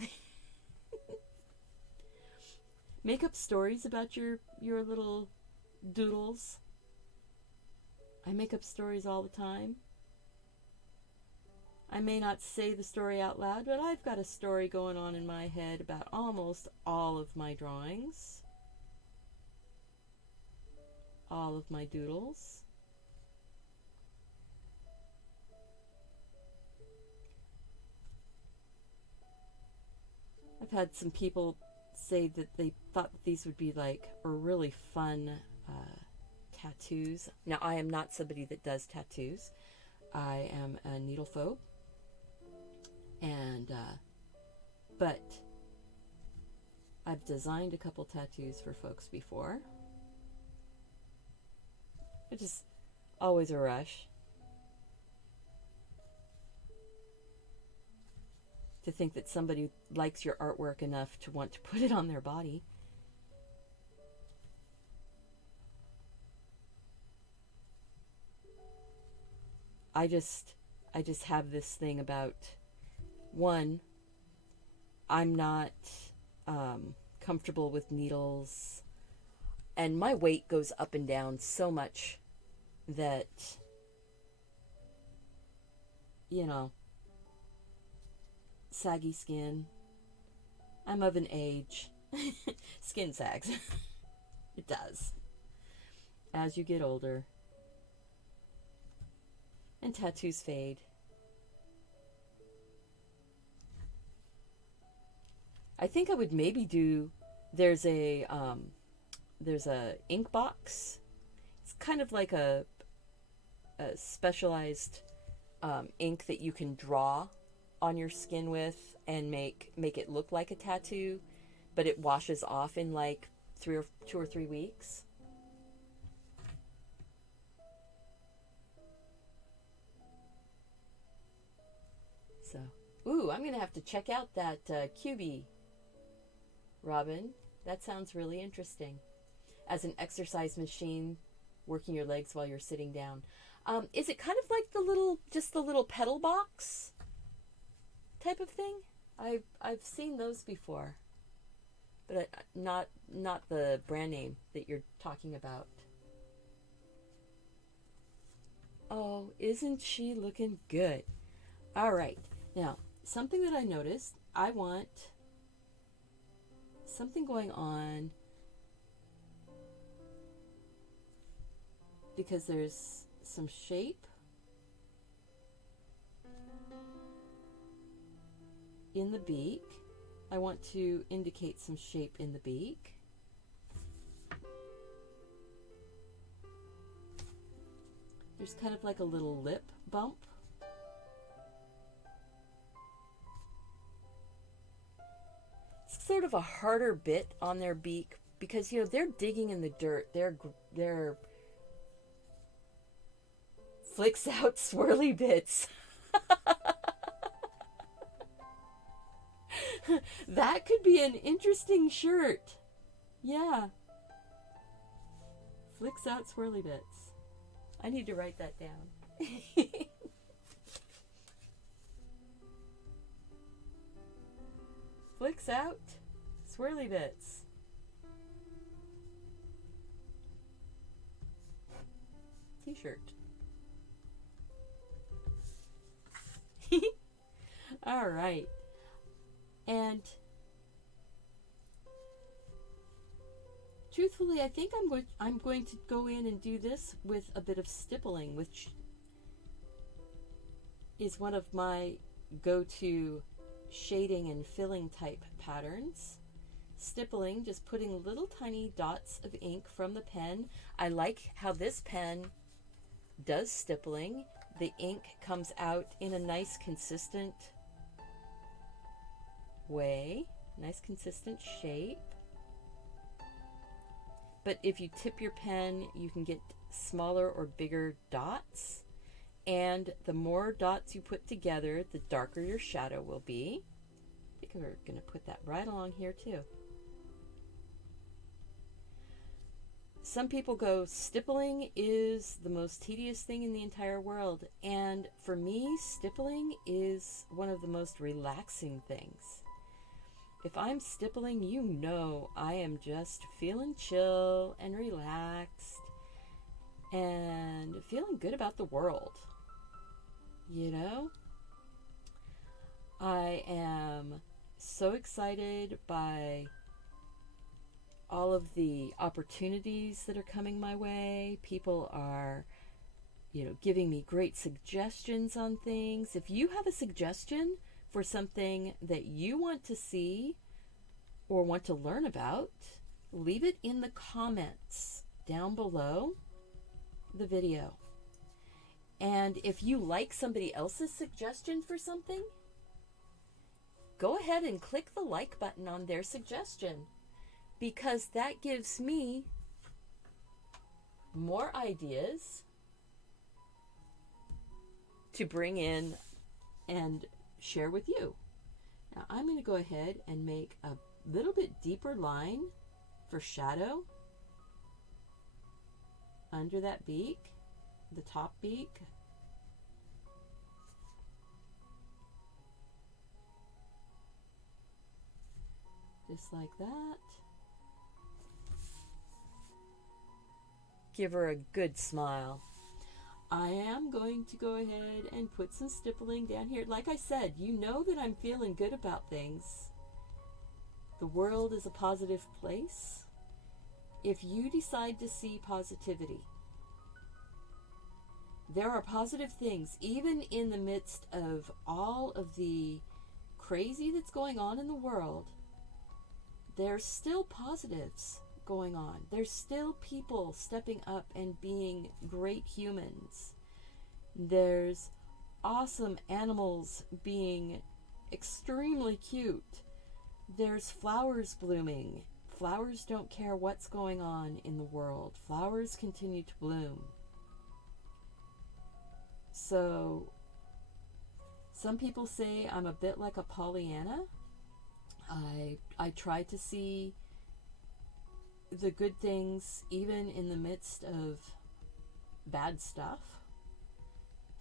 Make up stories about your little doodles. I make up stories all the time. I may not say the story out loud, but I've got a story going on in my head about almost all of my drawings. All of my doodles. I've had some people say that they thought that these would be like a really fun tattoos. Now, I am not somebody that does tattoos. I am a needle phobe. And, but I've designed a couple tattoos for folks before. Which is always a rush. To think that somebody likes your artwork enough to want to put it on their body. I just have this thing about, one, I'm not comfortable with needles, and my weight goes up and down so much that, you know, saggy skin. I'm of an age. Skin sags. It does. As you get older. And tattoos fade. I think I would maybe do, there's a ink box. It's kind of like a specialized ink that you can draw on your skin with and make it look like a tattoo, but it washes off in like 2 or 3 weeks. So, ooh, I'm gonna have to check out that QB, Robin. That sounds really interesting. As an exercise machine, working your legs while you're sitting down. Is it kind of like the little pedal box type of thing? I've seen those before, but not the brand name that you're talking about. Oh, isn't she looking good? All right, now something that I noticed. I want something going on because there's some shape in the beak. I want to indicate some shape in the beak. There's kind of like a little lip bump. It's sort of a harder bit on their beak because, you know, they're digging in the dirt. They're flicks out swirly bits. That could be an interesting shirt. Yeah. Flicks out swirly bits. I need to write that down. Flicks out swirly bits. T-shirt. All right. And truthfully, I think I'm going to go in and do this with a bit of stippling, which is one of my go-to shading and filling type patterns. Stippling, just putting little tiny dots of ink from the pen. I like how this pen does stippling. The ink comes out in a nice consistent way, nice consistent shape. But if you tip your pen, you can get smaller or bigger dots, and the more dots you put together, the darker your shadow will be. I think we're going to put that right along here too. Some people go, stippling is the most tedious thing in the entire world. And for me, stippling is one of the most relaxing things. If I'm stippling, you know I am just feeling chill and relaxed and feeling good about the world. You know? I am so excited by all of the opportunities that are coming my way. People are, giving me great suggestions on things. If you have a suggestion for something that you want to see or want to learn about, leave it in the comments down below the video. And if you like somebody else's suggestion for something, go ahead and click the like button on their suggestion, because that gives me more ideas to bring in and share with you. Now I'm going to go ahead and make a little bit deeper line for shadow under that beak, the top beak. Just like that. Give her a good smile. I am going to go ahead and put some stippling down here. Like I said, you know that I'm feeling good about things. The world is a positive place. If you decide to see positivity, there are positive things, even in the midst of all of the crazy that's going on in the world. There's still positives going on. There's still people stepping up and being great humans. There's awesome animals being extremely cute. There's flowers blooming. Flowers don't care what's going on in the world. Flowers continue to bloom. So, some people say I'm a bit like a Pollyanna. I try to see the good things even in the midst of bad stuff,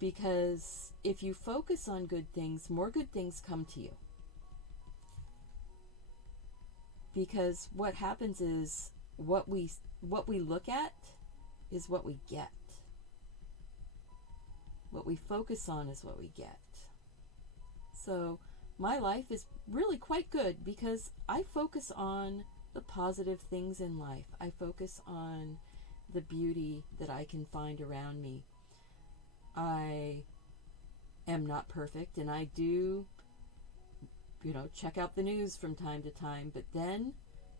because if you focus on good things, more good things come to you. Because what happens is what we look at is what we get. What we focus on is what we get. So my life is really quite good because I focus on the positive things in life. I focus on the beauty that I can find around me. I am not perfect, and I do, check out the news from time to time, but then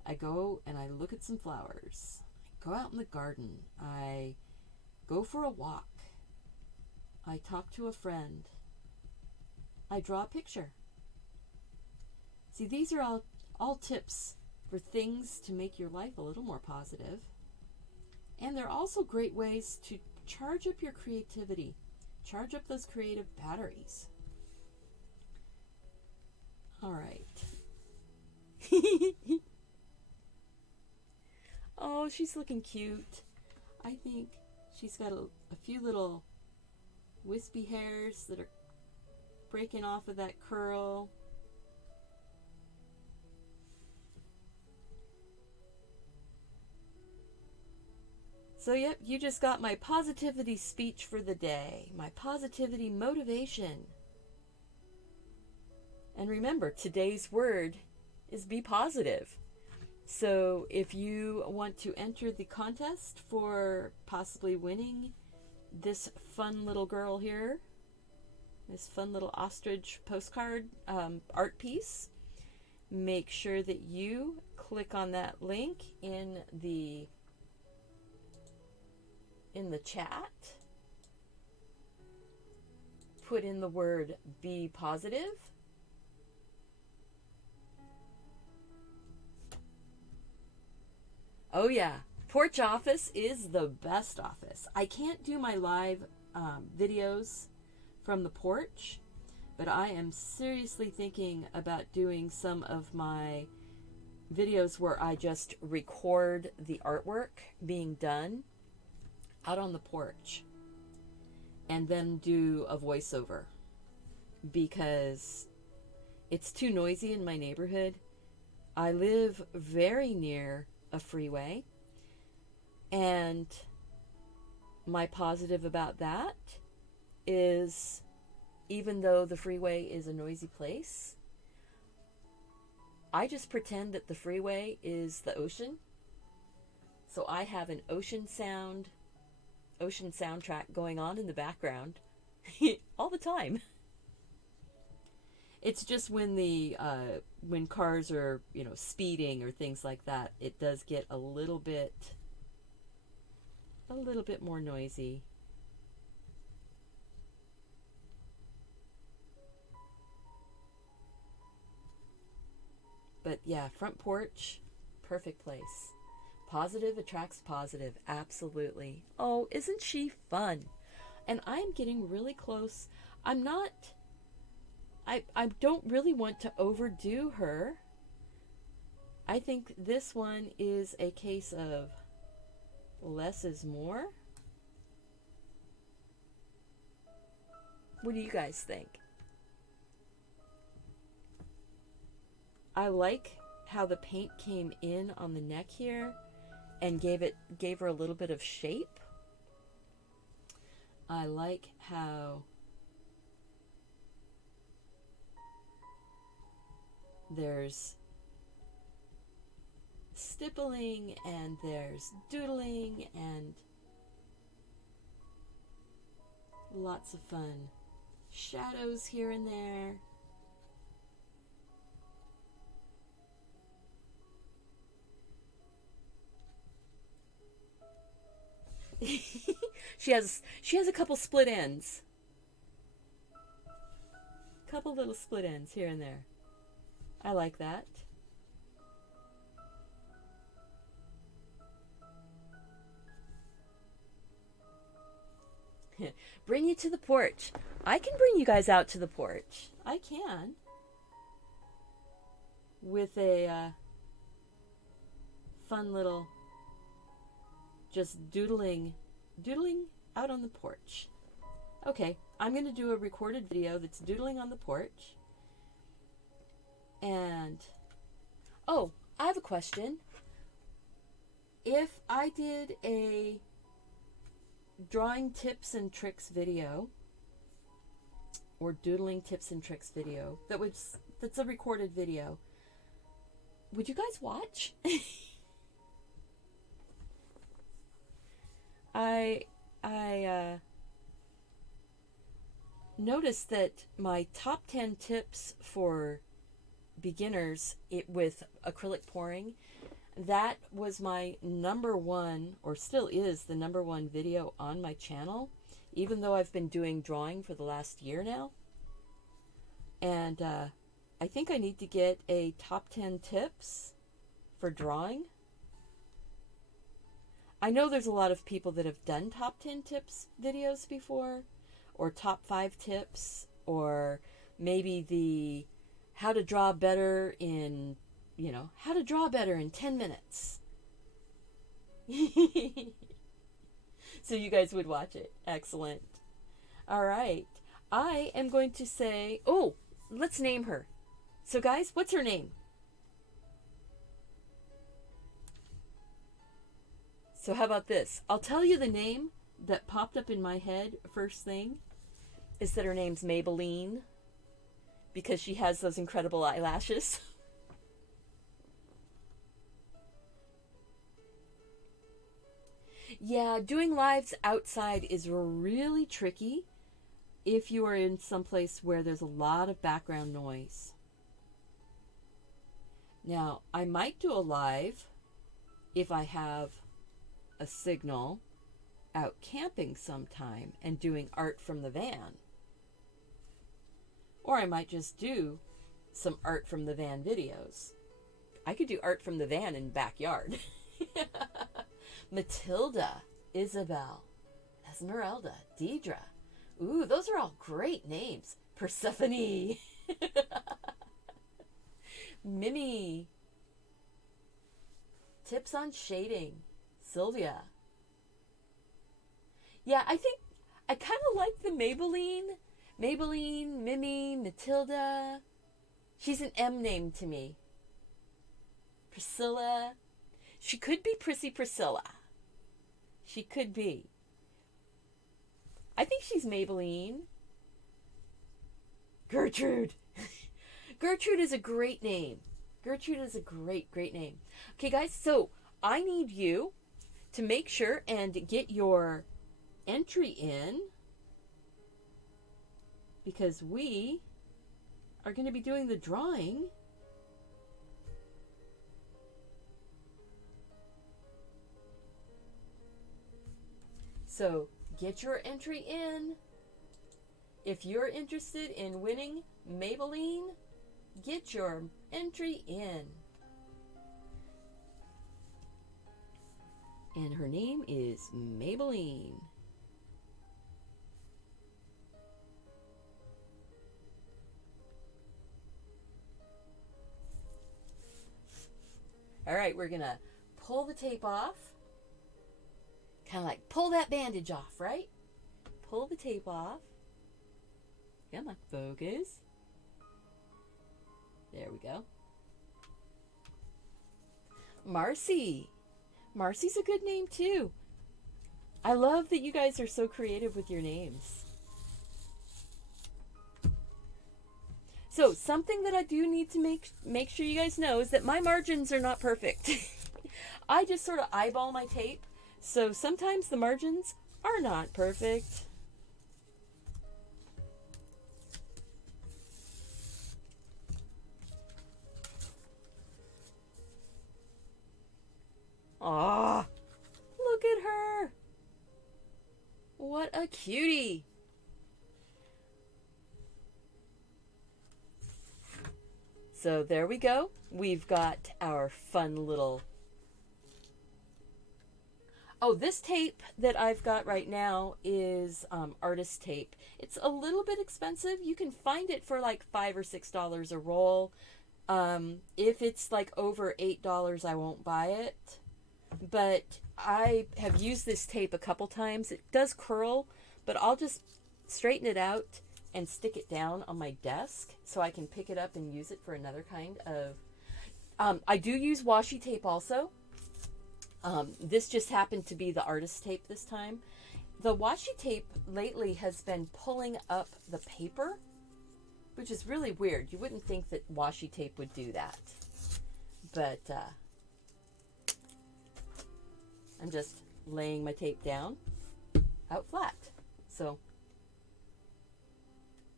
I go and I look at some flowers. I go out in the garden. I go for a walk. I talk to a friend. I draw a picture. See, these are all tips for things to make your life a little more positive. And they're also great ways to charge up your creativity, charge up those creative batteries. All right. Oh, she's looking cute. I think she's got a few little wispy hairs that are breaking off of that curl. So yep, you just got my positivity speech for the day, my positivity motivation. And remember, today's word is be positive. So if you want to enter the contest for possibly winning this fun little girl here, this fun little ostrich postcard art piece, make sure that you click on that link in the chat. Put in the word be positive. Oh yeah, porch office is the best office. I can't do my live videos from the porch, but I am seriously thinking about doing some of my videos where I just record the artwork being done out on the porch and then do a voiceover because it's too noisy in my neighborhood. I live very near a freeway, and my positive about that is even though the freeway is a noisy place, I just pretend that the freeway is the ocean. So I have an ocean soundtrack going on in the background all the time. It's just when when cars are, speeding or things like that, it does get a little bit more noisy. But yeah, front porch, perfect place. Positive attracts positive, absolutely. Oh, isn't she fun? And I'm getting really close. I don't really want to overdo her. I think this one is a case of less is more. What do you guys think? I like how the paint came in on the neck here and gave her a little bit of shape. I like how there's stippling and there's doodling and lots of fun shadows here and there. She has a couple split ends. Couple little split ends here and there. I like that. Bring you to the porch. I can bring you guys out to the porch. I can. With a fun little just doodling out on the porch. Okay, I'm going to do a recorded video that's doodling on the porch. And, oh, I have a question. If I did a drawing tips and tricks video, or doodling tips and tricks video, that's a recorded video, would you guys watch? I noticed that my top 10 tips for beginners with acrylic pouring, that was my number one, or still is the number one video on my channel, even though I've been doing drawing for the last year now. And I think I need to get a top 10 tips for drawing. I know there's a lot of people that have done top 10 tips videos before, or top 5 tips, or maybe the how to draw better in, how to draw better in 10 minutes. So you guys would watch it. Excellent. All right. I am going to say, oh, let's name her. So guys, what's her name? So how about this? I'll tell you the name that popped up in my head first thing is that her name's Maybelline, because she has those incredible eyelashes. Yeah, doing lives outside is really tricky if you are in some place where there's a lot of background noise. Now, I might do a live if I have a signal out camping sometime and doing art from the van. Or I might just do some art from the van videos. I could do art from the van in backyard. Matilda, Isabel, Esmeralda, Deidre. Ooh, those are all great names. Persephone. Mimi. Tips on shading, Sylvia. Yeah, I think I kind of like the Maybelline, Mimi, Matilda. She's an M name to me. Priscilla. She could be Prissy Priscilla. She could be. I think she's Maybelline. Gertrude. Gertrude is a great name. Gertrude is a great, great name. Okay, guys, so I need you to make sure and get your entry in, because we are going to be doing the drawing. So get your entry in. If you're interested in winning Maybelline, get your entry in. And her name is Maybelline. All right, we're going to pull the tape off. Kind of like pull that bandage off, right? Pull the tape off. Come on, focus. There we go. Marcy. Marcy's a good name too. I love that you guys are so creative with your names. So something that I do need to make sure you guys know is that my margins are not perfect. I just sort of eyeball my tape, so sometimes the margins are not perfect. Aw, look at her. What a cutie. So there we go. We've got our fun little... Oh, this tape that I've got right now is artist tape. It's a little bit expensive. You can find it for like $5 or $6 a roll. If it's like over $8, I won't buy it. But I have used this tape a couple times. It does curl, but I'll just straighten it out and stick it down on my desk so I can pick it up and use it for another kind of... I do use washi tape also. This just happened to be the artist tape this time. The washi tape lately has been pulling up the paper, which is really weird. You wouldn't think that washi tape would do that. But I'm just laying my tape down out flat. So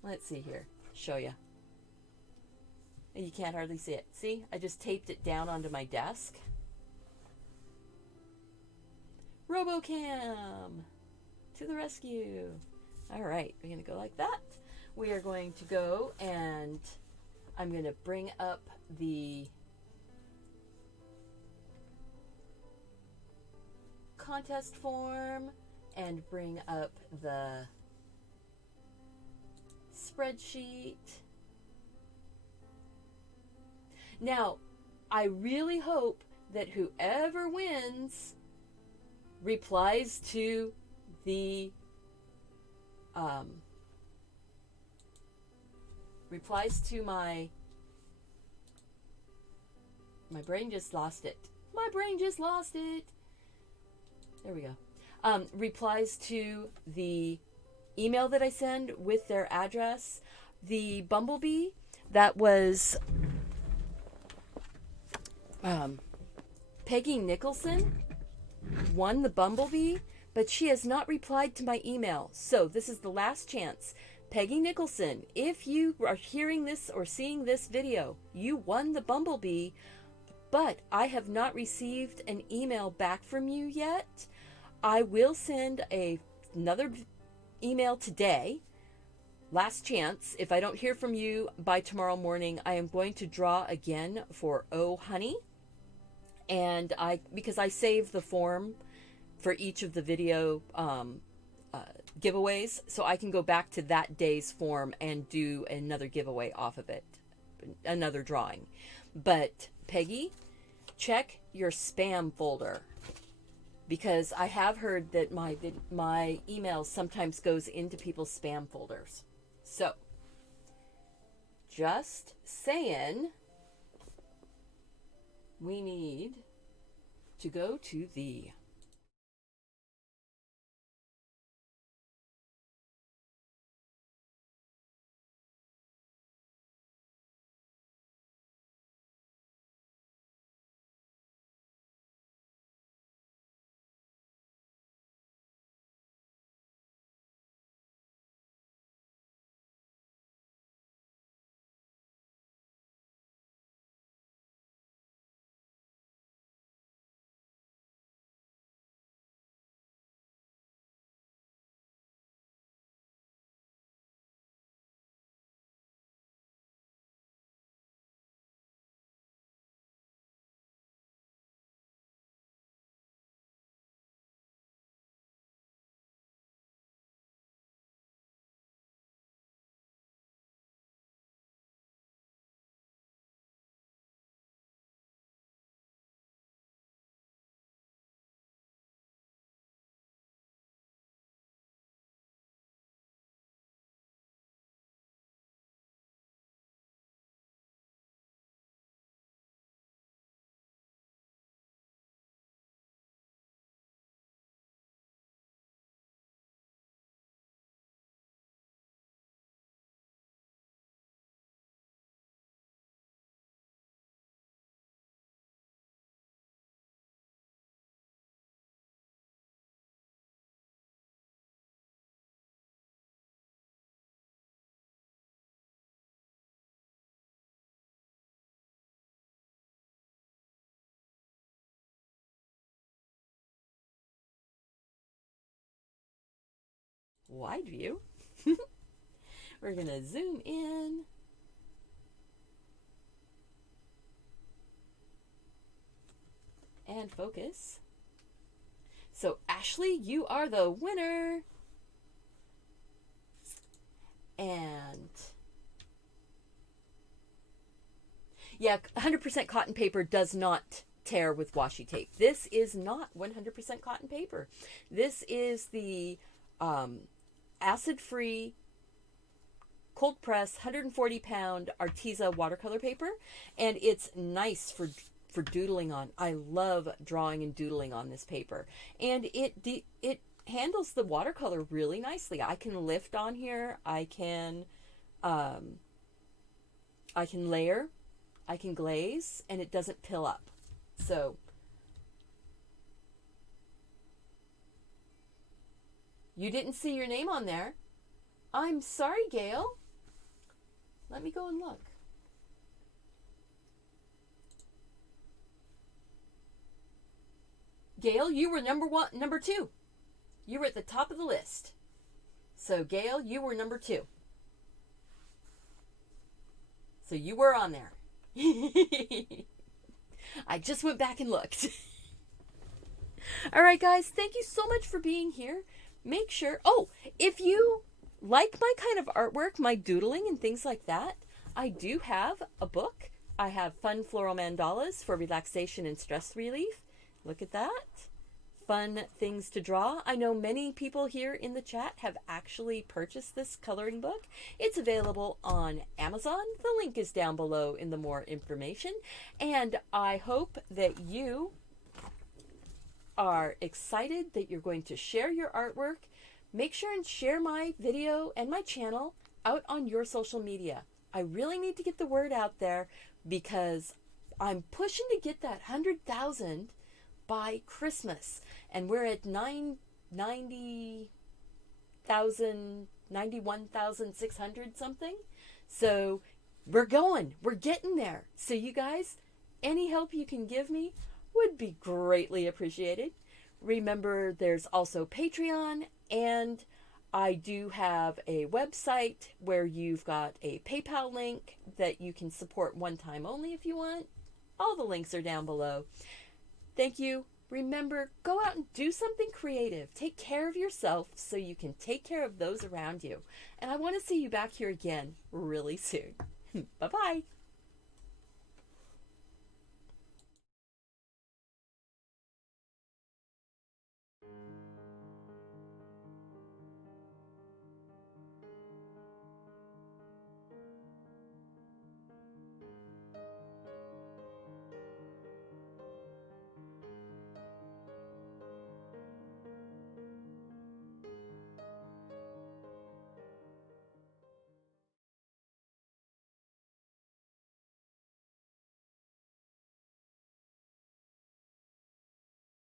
let's see here. Show you. You can't hardly see it. See? I just taped it down onto my desk. RoboCam to the rescue. All right, we're going to go like that. We are going to go and I'm going to bring up the contest form and bring up the spreadsheet. Now, I really hope that whoever wins replies to the my brain just lost it. My brain just lost it. There we go. Replies to the email that I send with their address. The bumblebee that was Peggy Nicholson won the bumblebee, but she has not replied to my email. So this is the last chance. Peggy Nicholson, if you are hearing this or seeing this video, you won the bumblebee, but I have not received an email back from you yet. I will send another email today. Last chance. If I don't hear from you by tomorrow morning, I am going to draw again for Oh Honey. And because I save the form for each of the video giveaways, so I can go back to that day's form and do another giveaway off of it, another drawing. But Peggy, check your spam folder, because I have heard that my email sometimes goes into people's spam folders. So, just saying, we need to go to the wide view. We're going to zoom in. And focus. So, Ashley, you are the winner. And yeah, 100% cotton paper does not tear with washi tape. This is not 100% cotton paper. This is the acid-free, cold press, 140-pound Arteza watercolor paper, and it's nice for doodling on. I love drawing and doodling on this paper, and it handles the watercolor really nicely. I can lift on here. I can layer. I can glaze, and it doesn't pill up. So you didn't see your name on there. I'm sorry, Gail. Let me go and look. Gail, you were number 2. You were at the top of the list. So, Gail, you were number 2. So you were on there. I just went back and looked. All right, guys, thank you so much for being here. Make sure, if you like my kind of artwork, my doodling and things like that, I do have a book. I have fun floral mandalas for relaxation and stress relief. Look at that. Fun things to draw. I know many people here in the chat have actually purchased this coloring book. It's available on Amazon. The link is down below in the more information. And I hope that you are excited that you're going to share your artwork. Make sure and share my video and my channel out on your social media. I really need to get the word out there because I'm pushing to get that 100,000 by Christmas. And we're at 91,600 something. So we're getting there. So you guys, any help you can give me would be greatly appreciated. Remember, there's also Patreon, and I do have a website where you've got a PayPal link that you can support one time only if you want. All the links are down below. Thank you. Remember, go out and do something creative. Take care of yourself so you can take care of those around you. And I want to see you back here again really soon. Bye-bye.